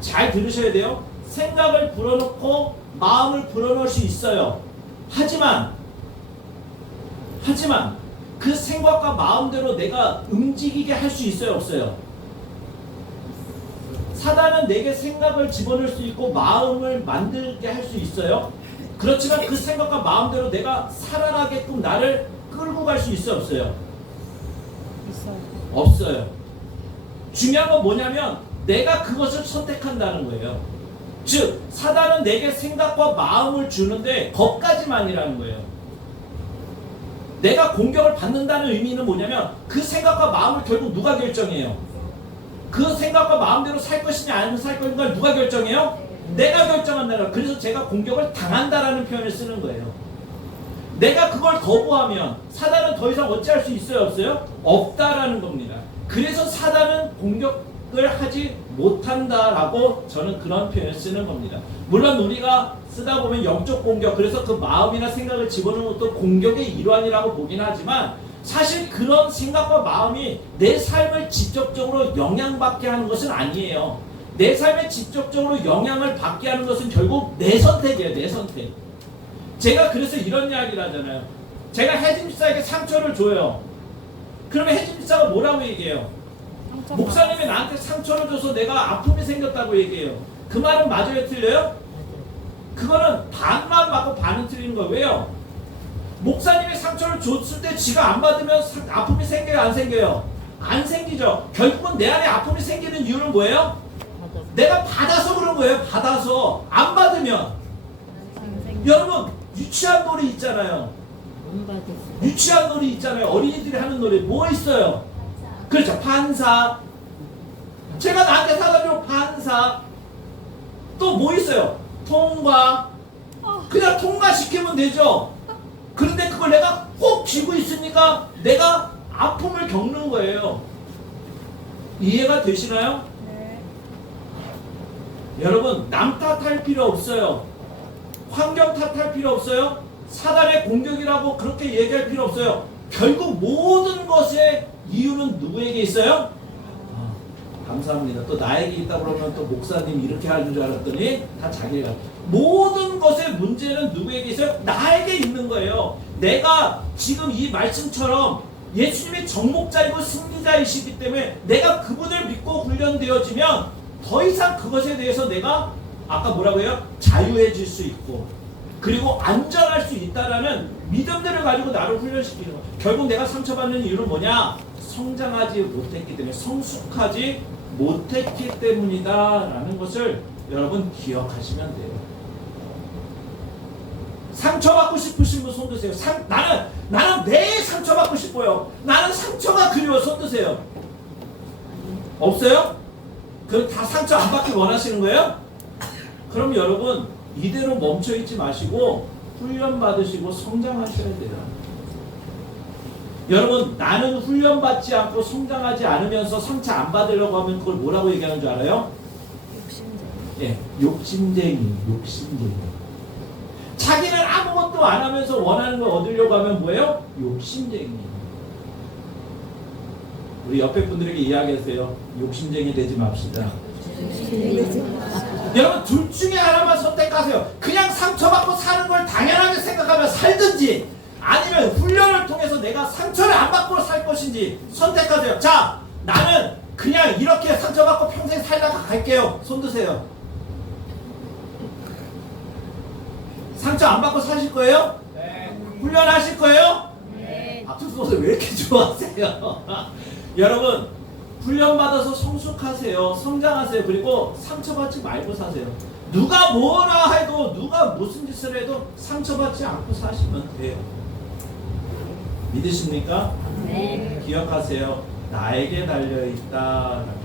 잘 들으셔야 돼요. 생각을 불어넣고 마음을 불어넣을 수 있어요. 하지만 그 생각과 마음대로 내가 움직이게 할 수 있어요, 없어요? 사단은 내게 생각을 집어넣을 수 있고 마음을 만들게 할 수 있어요. 그렇지만 그 생각과 마음대로 내가 살아가게끔 나를 끌고 갈 수 있어요, 없어요? 있어요. 없어요. 중요한 건 뭐냐면 내가 그것을 선택한다는 거예요. 즉 사단은 내게 생각과 마음을 주는데 거기까지만이라는 거예요. 내가 공격을 받는다는 의미는 뭐냐면 그 생각과 마음을 결국 누가 결정해요? 그 생각과 마음대로 살 것이냐 아니면 살 것인가 누가 결정해요? 내가 결정한다는 거예요. 그래서 제가 공격을 당한다라는 표현을 쓰는 거예요. 내가 그걸 거부하면 사단은 더 이상 어찌할 수 있어요, 없어요? 없다라는 겁니다. 그래서 사단은 공격을 하지 못한다라고 저는 그런 표현을 쓰는 겁니다. 물론 우리가 쓰다 보면 영적 공격, 그래서 그 마음이나 생각을 집어넣는 것도 공격의 일환이라고 보긴 하지만 사실 그런 생각과 마음이 내 삶을 직접적으로 영향받게 하는 것은 아니에요. 내 삶에 직접적으로 영향을 받게 하는 것은 결국 내 선택이에요. 내 선택. 제가 그래서 이런 이야기를 하잖아요. 제가 혜진 집사에게 상처를 줘요. 그러면 혜진 집사가 뭐라고 얘기해요? 목사님이 나한테 상처를 줘서 내가 아픔이 생겼다고 얘기해요. 그 말은 맞아요, 틀려요? 그거는 반만 맞고 반은 틀리는 거예요. 왜요? 목사님이 상처를 줬을 때 지가 안 받으면 아픔이 생겨요, 안 생겨요? 안 생기죠. 결국은 내 안에 아픔이 생기는 이유는 뭐예요? 내가 받아서 그런 거예요. 받아서. 안 받으면. 여러분 유치한 놀이 있잖아요. 유치한 놀이 있잖아요. 어린이들이 하는 놀이 뭐 있어요? 그렇죠. 판사. 제가 나한테 사가지고 판사. 또 뭐 있어요? 통과. 그냥 통과시키면 되죠. 그런데 그걸 내가 꼭 쥐고 있으니까 내가 아픔을 겪는 거예요. 이해가 되시나요? 네. 여러분 남 탓할 필요 없어요. 환경 탓할 필요 없어요. 사단의 공격이라고 그렇게 얘기할 필요 없어요. 결국 모든 것의 이유는 누구에게 있어요? 감사합니다. 또 나에게 있다 그러면 또 목사님 이렇게 하는 줄 알았더니 다 자기가. 모든 것의 문제는 누구에게 있어요? 나에게 있는 거예요. 내가 지금 이 말씀처럼 예수님이 정복자이고 승리자이시기 때문에 내가 그분을 믿고 훈련되어지면 더 이상 그것에 대해서 내가 아까 뭐라고 해요? 자유해질 수 있고 그리고 안전할 수 있다라는 믿음들을 가지고 나를 훈련시키는 거예요. 결국 내가 상처받는 이유는 뭐냐? 성장하지 못했기 때문에, 성숙하지 못했기 때문이다라는 것을 여러분 기억하시면 돼요. 상처받고 싶으신 분 손 드세요. 나는 매일 상처받고 싶어요. 나는 상처가 그리워. 손 드세요. 없어요? 그럼 다 상처 안 받기 원하시는 거예요? 그럼 여러분 이대로 멈춰있지 마시고 훈련 받으시고 성장하셔야 돼요. 여러분 나는 훈련받지 않고 성장하지 않으면서 상처 안 받으려고 하면 그걸 뭐라고 얘기하는 줄 알아요? 예, 욕심쟁이. 자기는 아무것도 안 하면서 원하는 걸 얻으려고 하면 뭐예요? 욕심쟁이. 우리 옆에 분들에게 이야기하세요. 욕심쟁이 되지 맙시다. 여러분 둘 중에 하나만 선택하세요. 그냥 상처받고 사는 걸 당연하게 생각하며 살든지 아니면 훈련을 통해서 내가 상처를 안 받고 살 것인지 선택하세요. 자, 나는 그냥 이렇게 상처받고 평생 살다가 갈게요. 손 드세요. 상처 안 받고 사실 거예요? 네. 훈련하실 거예요? 네. 박수 쏘세요. 왜 이렇게 좋아하세요? 여러분 훈련받아서 성숙하세요. 성장하세요. 그리고 상처받지 말고 사세요. 누가 뭐라 해도 누가 무슨 짓을 해도 상처받지 않고 사시면 돼요. 믿으십니까? 네. 기억하세요. 나에게 달려있다라는 것입니다.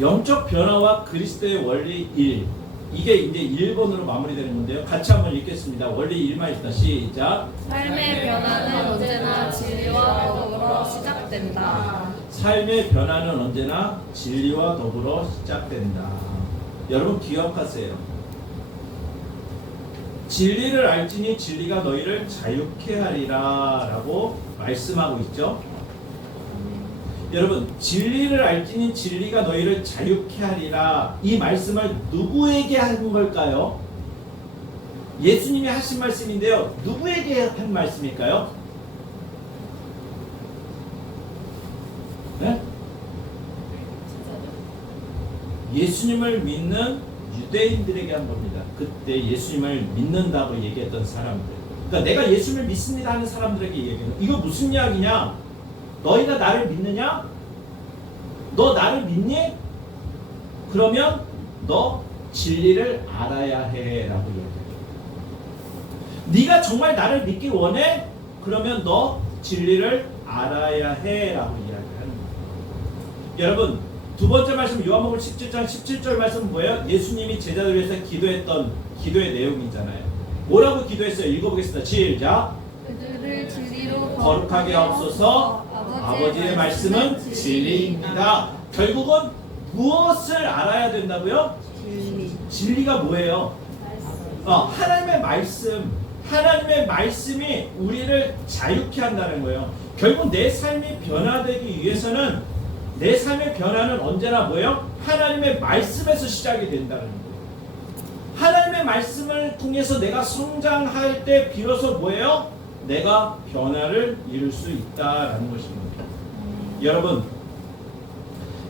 영적 변화와 그리스도의 원리 1. 이게 이제 1번으로 마무리되는 건데요. 같이 한번 읽겠습니다. 원리 1만 읽다. 시작. 삶의 변화는 언제나 진리와 더불어 시작된다. 삶의 변화는 언제나 진리와 더불어 시작된다. 여러분 기억하세요. 진리를 알지니 진리가 너희를 자유케 하리라 라고 말씀하고 있죠. 여러분 진리를 알지니 진리가 너희를 자유케 하리라, 이 말씀을 누구에게 한 걸까요? 예수님이 하신 말씀인데요. 누구에게 한 말씀일까요? 네? 예수님을 믿는 유대인들에게 한 겁니다. 그때 예수님을 믿는다고 얘기했던 사람들, 그러니까 내가 예수님을 믿습니다 하는 사람들에게 얘기해요. 이거 무슨 이야기냐? 너희가 나를 믿느냐? 너 나를 믿니? 그러면 너 진리를 알아야 해 라고 얘기해요. 네가 정말 나를 믿기 원해? 그러면 너 진리를 알아야 해 라고 이야기하는 거예요. 여러분 두 번째 말씀 요한복음 17장 17절 말씀은 뭐예요? 예수님이 제자들을 위해서 기도했던 기도의 내용이잖아요. 뭐라고 기도했어요? 읽어보겠습니다. 시작. 그들을 진리로 거룩하게 하옵소서. 아버지의 말씀은 진리입니다. 결국은 무엇을 알아야 된다고요? 진리가 뭐예요? 하나님의 말씀. 하나님의 말씀이 우리를 자유케 한다는 거예요. 결국 내 삶이 변화되기 위해서는, 내 삶의 변화는 언제나 뭐예요? 하나님의 말씀에서 시작이 된다는 거예요. 하나님의 말씀을 통해서 내가 성장할 때 비로소 뭐예요? 내가 변화를 이룰 수 있다라는 것입니다. 여러분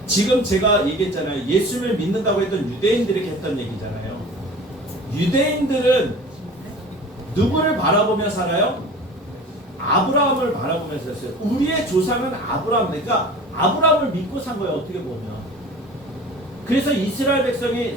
지금 제가 얘기했잖아요. 예수님을 믿는다고 했던 유대인들에게 했던 얘기잖아요. 유대인들은 누구를 바라보며 살아요? 아브라함을 바라보면서 살았어요. 우리의 조상은 아브라함, 그러니까 아브라함을 믿고 산 거예요. 어떻게 보면. 그래서 이스라엘 백성이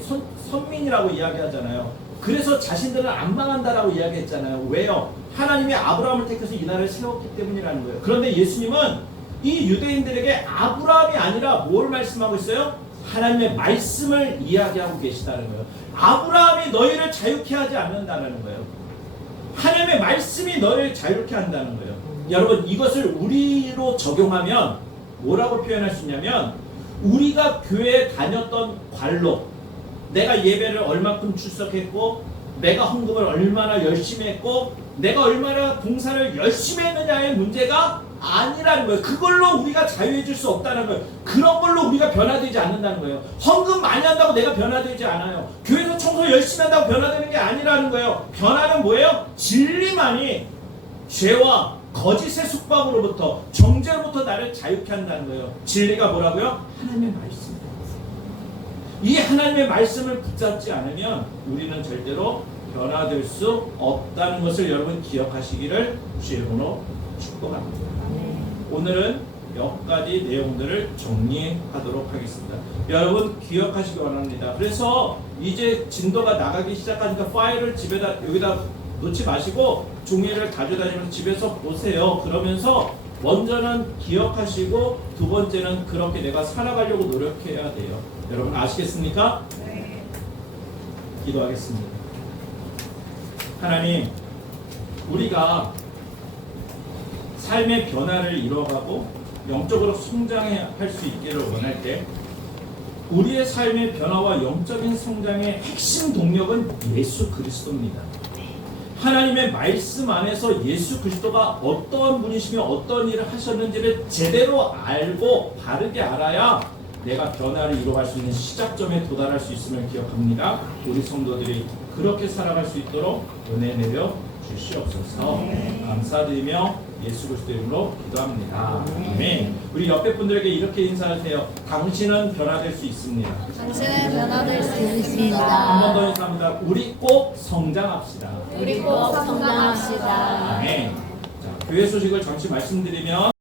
선민이라고 이야기하잖아요. 그래서 자신들은 안 망한다라고 이야기했잖아요. 왜요? 하나님이 아브라함을 택해서 이 나라를 세웠기 때문이라는 거예요. 그런데 예수님은 이 유대인들에게 아브라함이 아니라 뭘 말씀하고 있어요? 하나님의 말씀을 이야기하고 계시다는 거예요. 아브라함이 너희를 자유케 하지 않는다는 거예요. 하나님의 말씀이 너희를 자유케 한다는 거예요. 여러분 이것을 우리로 적용하면 뭐라고 표현할 수 있냐면, 우리가 교회에 다녔던 관로, 내가 예배를 얼마큼 출석했고, 내가 헌금을 얼마나 열심히 했고, 내가 얼마나 봉사를 열심히 했느냐의 문제가 아니라는 거예요. 그걸로 우리가 자유해질 수 없다는 거예요. 그런 걸로 우리가 변화되지 않는다는 거예요. 헌금 많이 한다고 내가 변화되지 않아요. 교회에서 청소 열심히 한다고 변화되는 게 아니라는 거예요. 변화는 뭐예요? 진리만이 죄와 거짓의 숙박으로부터, 정죄로부터 나를 자유케 한다는 거예요. 진리가 뭐라고요? 하나님의 말씀입니다. 이 하나님의 말씀을 붙잡지 않으면 우리는 절대로 변화될 수 없다는 것을 여러분 기억하시기를 주의 이름으로 축복합니다. 오늘은 몇 가지 내용들을 정리하도록 하겠습니다. 여러분 기억하시기 바랍니다. 그래서 이제 진도가 나가기 시작하니까 파일을 집에다 여기다 놓지 마시고 종이를 가져다니면서 집에서 보세요. 그러면서 먼저는 기억하시고 두 번째는 그렇게 내가 살아가려고 노력해야 돼요. 여러분 아시겠습니까? 네. 기도하겠습니다. 하나님, 우리가 삶의 변화를 이뤄가고 영적으로 성장할 수 있기를 원할 때, 우리의 삶의 변화와 영적인 성장의 핵심 동력은 예수 그리스도입니다. 하나님의 말씀 안에서 예수 그리스도가 어떤 분이시며 어떤 일을 하셨는지를 제대로 알고 바르게 알아야 내가 변화를 이루어갈 수 있는 시작점에 도달할 수 있음을 기억합니다. 우리 성도들이 그렇게 살아갈 수 있도록 은혜 내려 주시옵소서. 감사드리며 예수 그리스도의 이름으로 기도합니다. 아멘. 우리 옆에 분들에게 이렇게 인사하세요. 당신은 변화될 수 있습니다. 당신은 변화될 수 있습니다. 한 번 더 인사합니다. 우리 꼭 성장합시다. 우리 꼭 성장합시다. 아멘. 자, 교회 소식을 잠시 말씀드리면